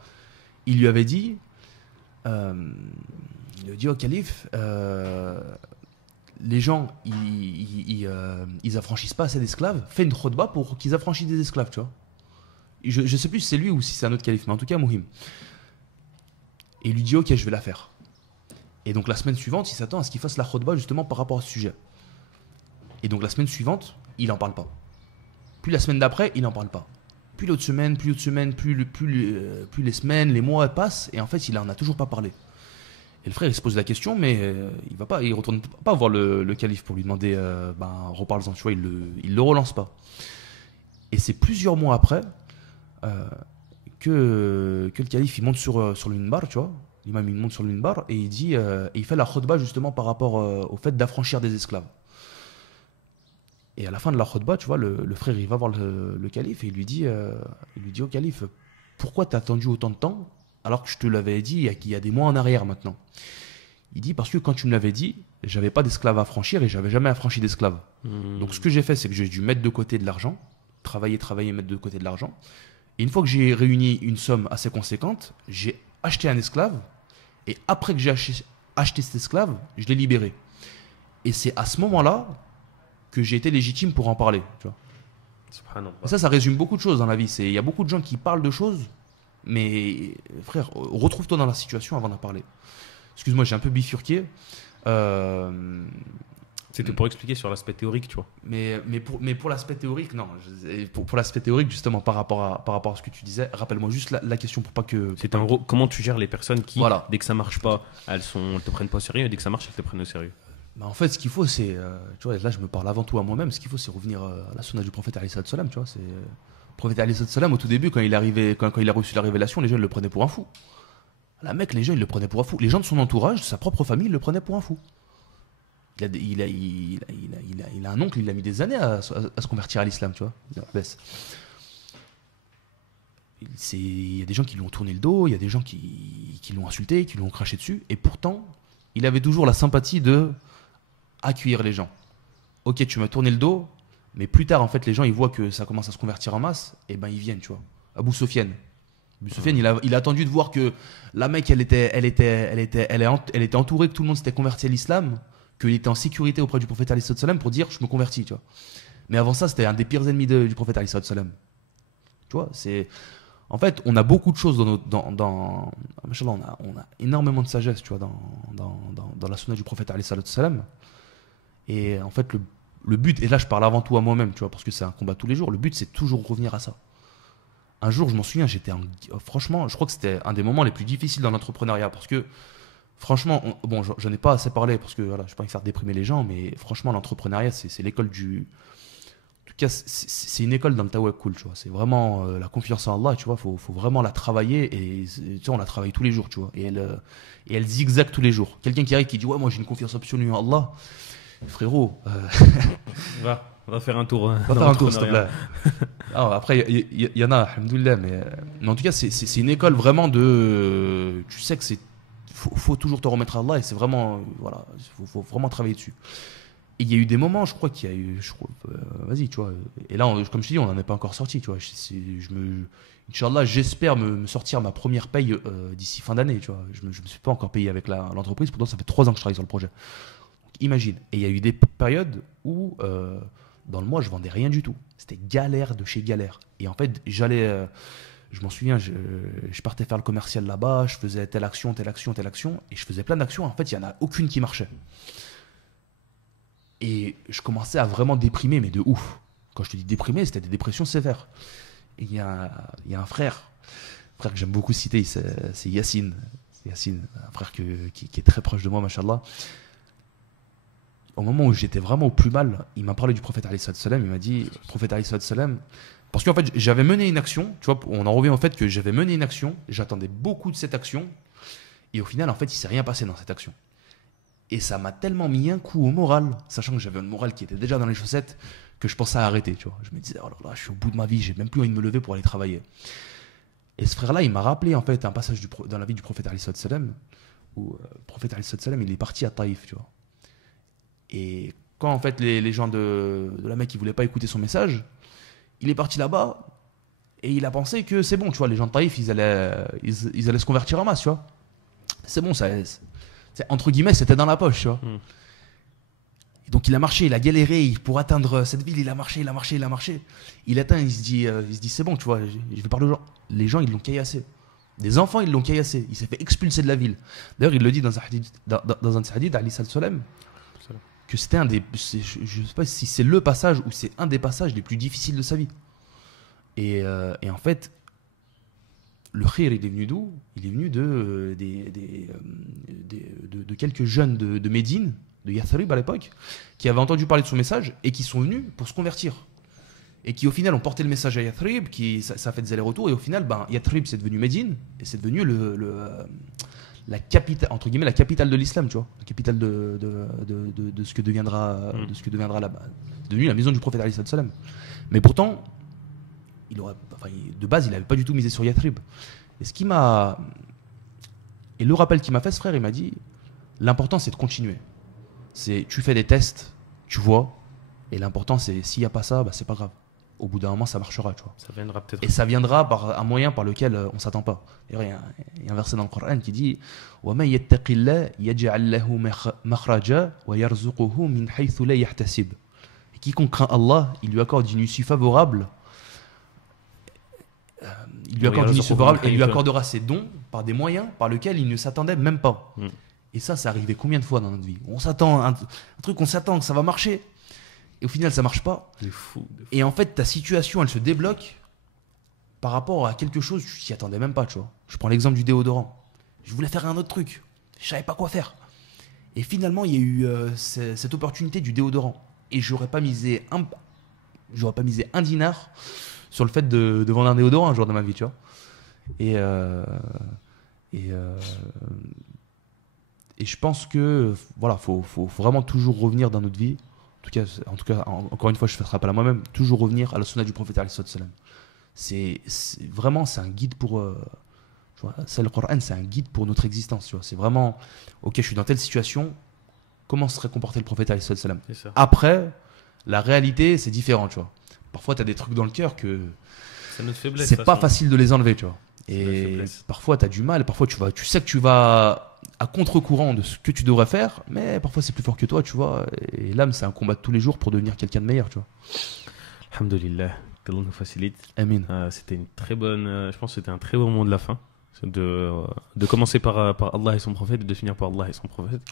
Il lui avait dit au calife, les gens ils affranchissent pas assez d'esclaves, fais une khutbah pour qu'ils affranchissent des esclaves, tu vois. Je sais plus si c'est lui ou si c'est un autre calife, mais en tout cas Mouhim. Et il lui dit ok, je vais la faire. Et donc la semaine suivante, il s'attend à ce qu'il fasse la khutbah justement par rapport à ce sujet. Et donc la semaine suivante, il n'en parle pas. Puis la semaine d'après, il n'en parle pas. Puis l'autre semaine, plus les semaines, les mois passent, et en fait, il n'en a toujours pas parlé. Et le frère, il se pose la question, mais il retourne pas voir le calife pour lui demander, reparle-en, tu vois, il le relance pas. Et c'est plusieurs mois après que le calife, il monte sur le minbar, tu vois. L'imam, il monte sur le minbar, et il dit, il fait la khutbah justement par rapport au fait d'affranchir des esclaves. Et à la fin de la khutba, tu vois, le frère, il va voir le calife et il lui dit au calife, pourquoi t'as attendu autant de temps alors que je te l'avais dit il y a des mois en arrière maintenant? Il dit, parce que quand tu me l'avais dit, j'avais pas d'esclaves à affranchir et j'avais jamais affranchi d'esclaves. Donc ce que j'ai fait, c'est que j'ai dû mettre de côté de l'argent, travailler, mettre de côté de l'argent. Et une fois que j'ai réuni une somme assez conséquente, j'ai acheté un esclave. Et après que j'ai acheté cet esclave, je l'ai libéré. Et c'est à ce moment-là que j'ai été légitime pour en parler. Tu vois. Subhanallah. Et ça résume beaucoup de choses dans la vie. Il y a beaucoup de gens qui parlent de choses, mais frère, retrouve-toi dans la situation avant d'en parler. Excuse-moi, j'ai un peu bifurqué. C'était pour expliquer sur l'aspect théorique, tu vois. Mais pour l'aspect théorique, non. Pour l'aspect théorique, justement, par rapport à ce que tu disais, rappelle-moi juste la question pour pas que. C'est en gros, comment tu gères les personnes qui, Voilà. dès que ça marche pas, elles te prennent pas au sérieux, et dès que ça marche, elles te prennent au sérieux. Bah en fait, ce qu'il faut, c'est. Tu vois, là, je me parle avant tout à moi-même. Ce qu'il faut, c'est revenir à la sunna du prophète alayhi salam. Tu vois, c'est. Le prophète alayhi salam, au tout début, quand il a reçu la révélation, les gens le prenaient pour un fou. La Mecque, les gens, ils le prenaient pour un fou. Les gens de son entourage, de sa propre famille, ils le prenaient pour un fou. Il a un oncle, il a mis des années à se convertir à l'islam, tu vois. Il y a des gens qui lui ont tourné le dos, il y a des gens qui l'ont insulté, qui lui ont craché dessus, et pourtant, il avait toujours la sympathie de accueillir les gens. Ok, tu m'as tourné le dos, mais plus tard, en fait, les gens, ils voient que ça commence à se convertir en masse, et ben ils viennent, tu vois. Abou Sofiane. Abou Sofiane, il a attendu de voir que la Mecque, elle était entourée, que tout le monde s'était converti à l'islam, qu'il était en sécurité auprès du prophète alayhi salam pour dire je me convertis, tu vois. Mais avant ça, c'était un des pires ennemis du prophète alayhi salam. Tu vois, c'est en fait, on a beaucoup de choses Machallah, on a énormément de sagesse, tu vois, dans la sunna du prophète alayhi salam. Et en fait, le but, et là je parle avant tout à moi-même, tu vois, parce que c'est un combat tous les jours, le but c'est toujours revenir à ça. Un jour, je m'en souviens, franchement, je crois que c'était un des moments les plus difficiles dans l'entrepreneuriat, parce que franchement, bon, j'en ai pas assez parlé parce que voilà, je ne vais pas faire déprimer les gens, mais franchement, l'entrepreneuriat, c'est l'école du. En tout cas, c'est une école dans le tawakkul, tu vois. C'est vraiment la confiance en Allah, tu vois. Faut vraiment la travailler et tu sais, on la travaille tous les jours, tu vois. Et elle zigzague tous les jours. Quelqu'un qui arrive qui dit ouais, moi j'ai une confiance absolue en Allah, frérot. Va faire un tour. Va faire un tour, s'il te plaît. Alors, après, il y en a, alhamdoulilah, mais en tout cas, c'est une école vraiment de. Tu sais que c'est. Faut toujours te remettre à Allah et c'est vraiment voilà, faut vraiment travailler dessus. Et il y a eu des moments, je crois qu'il y a eu, vas-y, tu vois. Et là, comme je te dis, on n'en est pas encore sorti, tu vois. Inch'Allah, j'espère me sortir ma première paye d'ici fin d'année, tu vois. Je me suis pas encore payé avec l'entreprise, pourtant ça fait 3 ans que je travaille sur le projet. Donc, imagine. Et il y a eu des périodes où dans le mois, je vendais rien du tout. C'était galère de chez galère. Et en fait, je m'en souviens, je partais faire le commercial là-bas, je faisais telle action, et je faisais plein d'actions. En fait, il n'y en a aucune qui marchait. Et je commençais à vraiment déprimer, mais de ouf. Quand je te dis déprimer, c'était des dépressions sévères. Et il y a un frère que j'aime beaucoup citer, c'est Yassine. Yassine, un frère qui est très proche de moi, machallah. Au moment où j'étais vraiment au plus mal, il m'a parlé du prophète alayhi salam, il m'a dit, prophète alayhi salam. Parce qu'en fait, j'avais mené une action, tu vois, on en revient au fait que j'avais mené une action, j'attendais beaucoup de cette action, et au final, en fait, il ne s'est rien passé dans cette action. Et ça m'a tellement mis un coup au moral, sachant que j'avais un moral qui était déjà dans les chaussettes, que je pensais à arrêter, tu vois. Je me disais, oh là là, je suis au bout de ma vie, j'ai même plus envie de me lever pour aller travailler. Et ce frère-là, il m'a rappelé, en fait, un passage dans la vie du prophète alayhi salam, où le prophète alayhi salam, il est parti à Taïf, tu vois. Et quand, en fait, les gens de la Mecque, ils voulaient pas écouter son message, il est parti là-bas et il a pensé que c'est bon, tu vois, les gens de Taïf, ils allaient se convertir en masse, tu vois. C'est bon, entre guillemets, c'était dans la poche, tu vois. Et donc il a marché, il a galéré pour atteindre cette ville, il a marché. Il atteint, il se dit c'est bon, tu vois, je vais parler aux gens. Les gens, ils l'ont caillassé. Des enfants, ils l'ont caillassé. Il s'est fait expulser de la ville. D'ailleurs, il le dit dans un hadith, alayhi salam, que c'était je ne sais pas si c'est le passage ou c'est un des passages les plus difficiles de sa vie. Et en fait, le khir, il est venu d'où? Il est venu de quelques jeunes de Médine, de Yathrib à l'époque, qui avaient entendu parler de son message et qui sont venus pour se convertir. Et qui au final ont porté le message à Yathrib, ça a fait des allers-retours, et au final, Yathrib c'est devenu Médine, et c'est devenu la capitale, entre guillemets, la capitale de l'islam, tu vois, la capitale de ce que deviendra, de ce que deviendra là-bas. C'est devenu la maison du prophète alayhi salam. Mais pourtant, de base, il n'avait pas du tout misé sur Yathrib. Et ce qui m'a, et le rappel qu'il m'a fait, ce frère, il m'a dit, l'important c'est de continuer. Tu fais des tests, tu vois, et l'important c'est s'il n'y a pas ça, bah, c'est pas grave. Au bout d'un moment, ça marchera, tu vois. Ça viendra peut-être. Et ça viendra par un moyen par lequel on ne s'attend pas. D'ailleurs, il y a un verset dans le Coran qui dit وَمَن يَتَّقِ اللَّهَ يَجْعَلْ لَهُ مَخْرَجًا وَيَرْزُقُهُ مِنْ حَيْثُ لَا يَحْتَسِبُ. Et quiconque craint Allah, il lui accorde une issue favorable. Il lui accorde une issue favorable et il lui accordera ses dons par des moyens par lesquels il ne s'attendait même pas. Et ça arrivé combien de fois dans notre vie? On s'attend, un truc, on s'attend que ça va marcher. Et au final, ça marche pas. C'est fou. Et en fait, ta situation, elle se débloque par rapport à quelque chose que tu t'y attendais même pas, tu vois. Je prends l'exemple du déodorant. Je voulais faire un autre truc. Je savais pas quoi faire. Et finalement, il y a eu cette opportunité du déodorant. Et j'aurais pas misé un dinar sur le fait de vendre un déodorant un jour dans ma vie, tu vois. Et je pense que voilà, faut vraiment toujours revenir dans notre vie. En tout cas, encore une fois, je fais ce rappel à moi-même, toujours revenir à la sunna du prophète alayhi salam. C'est un guide pour, tu vois, le Coran, c'est un guide pour notre existence, tu vois. C'est vraiment, ok, je suis dans telle situation, comment serait comporté le prophète alayhi salam. Après, la réalité, c'est différent, tu vois. Parfois, tu as des trucs dans le cœur que c'est notre faiblesse. C'est pas facile de les enlever, tu vois. Et parfois, tu as du mal, parfois, tu sais que tu vas à contre-courant de ce que tu devrais faire, mais parfois c'est plus fort que toi, tu vois. Et l'âme, c'est un combat de tous les jours pour devenir quelqu'un de meilleur, tu vois. Alhamdulillah, qu'Allah nous facilite. Amin. C'était une très bonne, je pense que c'était un très bon moment de la fin. De commencer par Allah et son prophète et de finir par Allah et son prophète.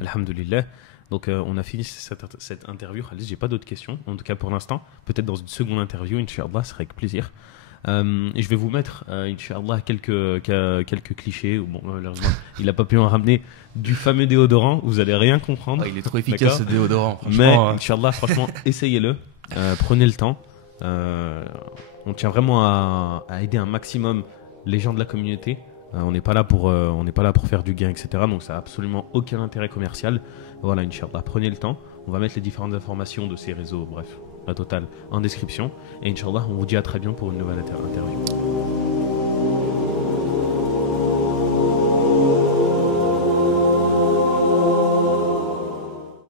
Alhamdulillah. Donc on a fini cette interview. Khalid, j'ai pas d'autres questions, en tout cas pour l'instant. Peut-être dans une seconde interview, Inch'Allah, ce serait avec plaisir. Et je vais vous mettre, Inch'Allah, quelques clichés. Bon, malheureusement, il n'a pas pu en ramener du fameux déodorant. Vous allez rien comprendre. Il est trop efficace ce déodorant. Mais Inch'Allah, franchement, essayez-le. Prenez le temps. On tient vraiment à aider un maximum les gens de la communauté. On n'est pas là pour faire du gain, etc. Donc ça n'a absolument aucun intérêt commercial. Voilà, Inch'Allah, prenez le temps. On va mettre les différentes informations de ces réseaux, bref, la totale, en description. Et Inch'Allah, on vous dit à très bientôt pour une nouvelle interview.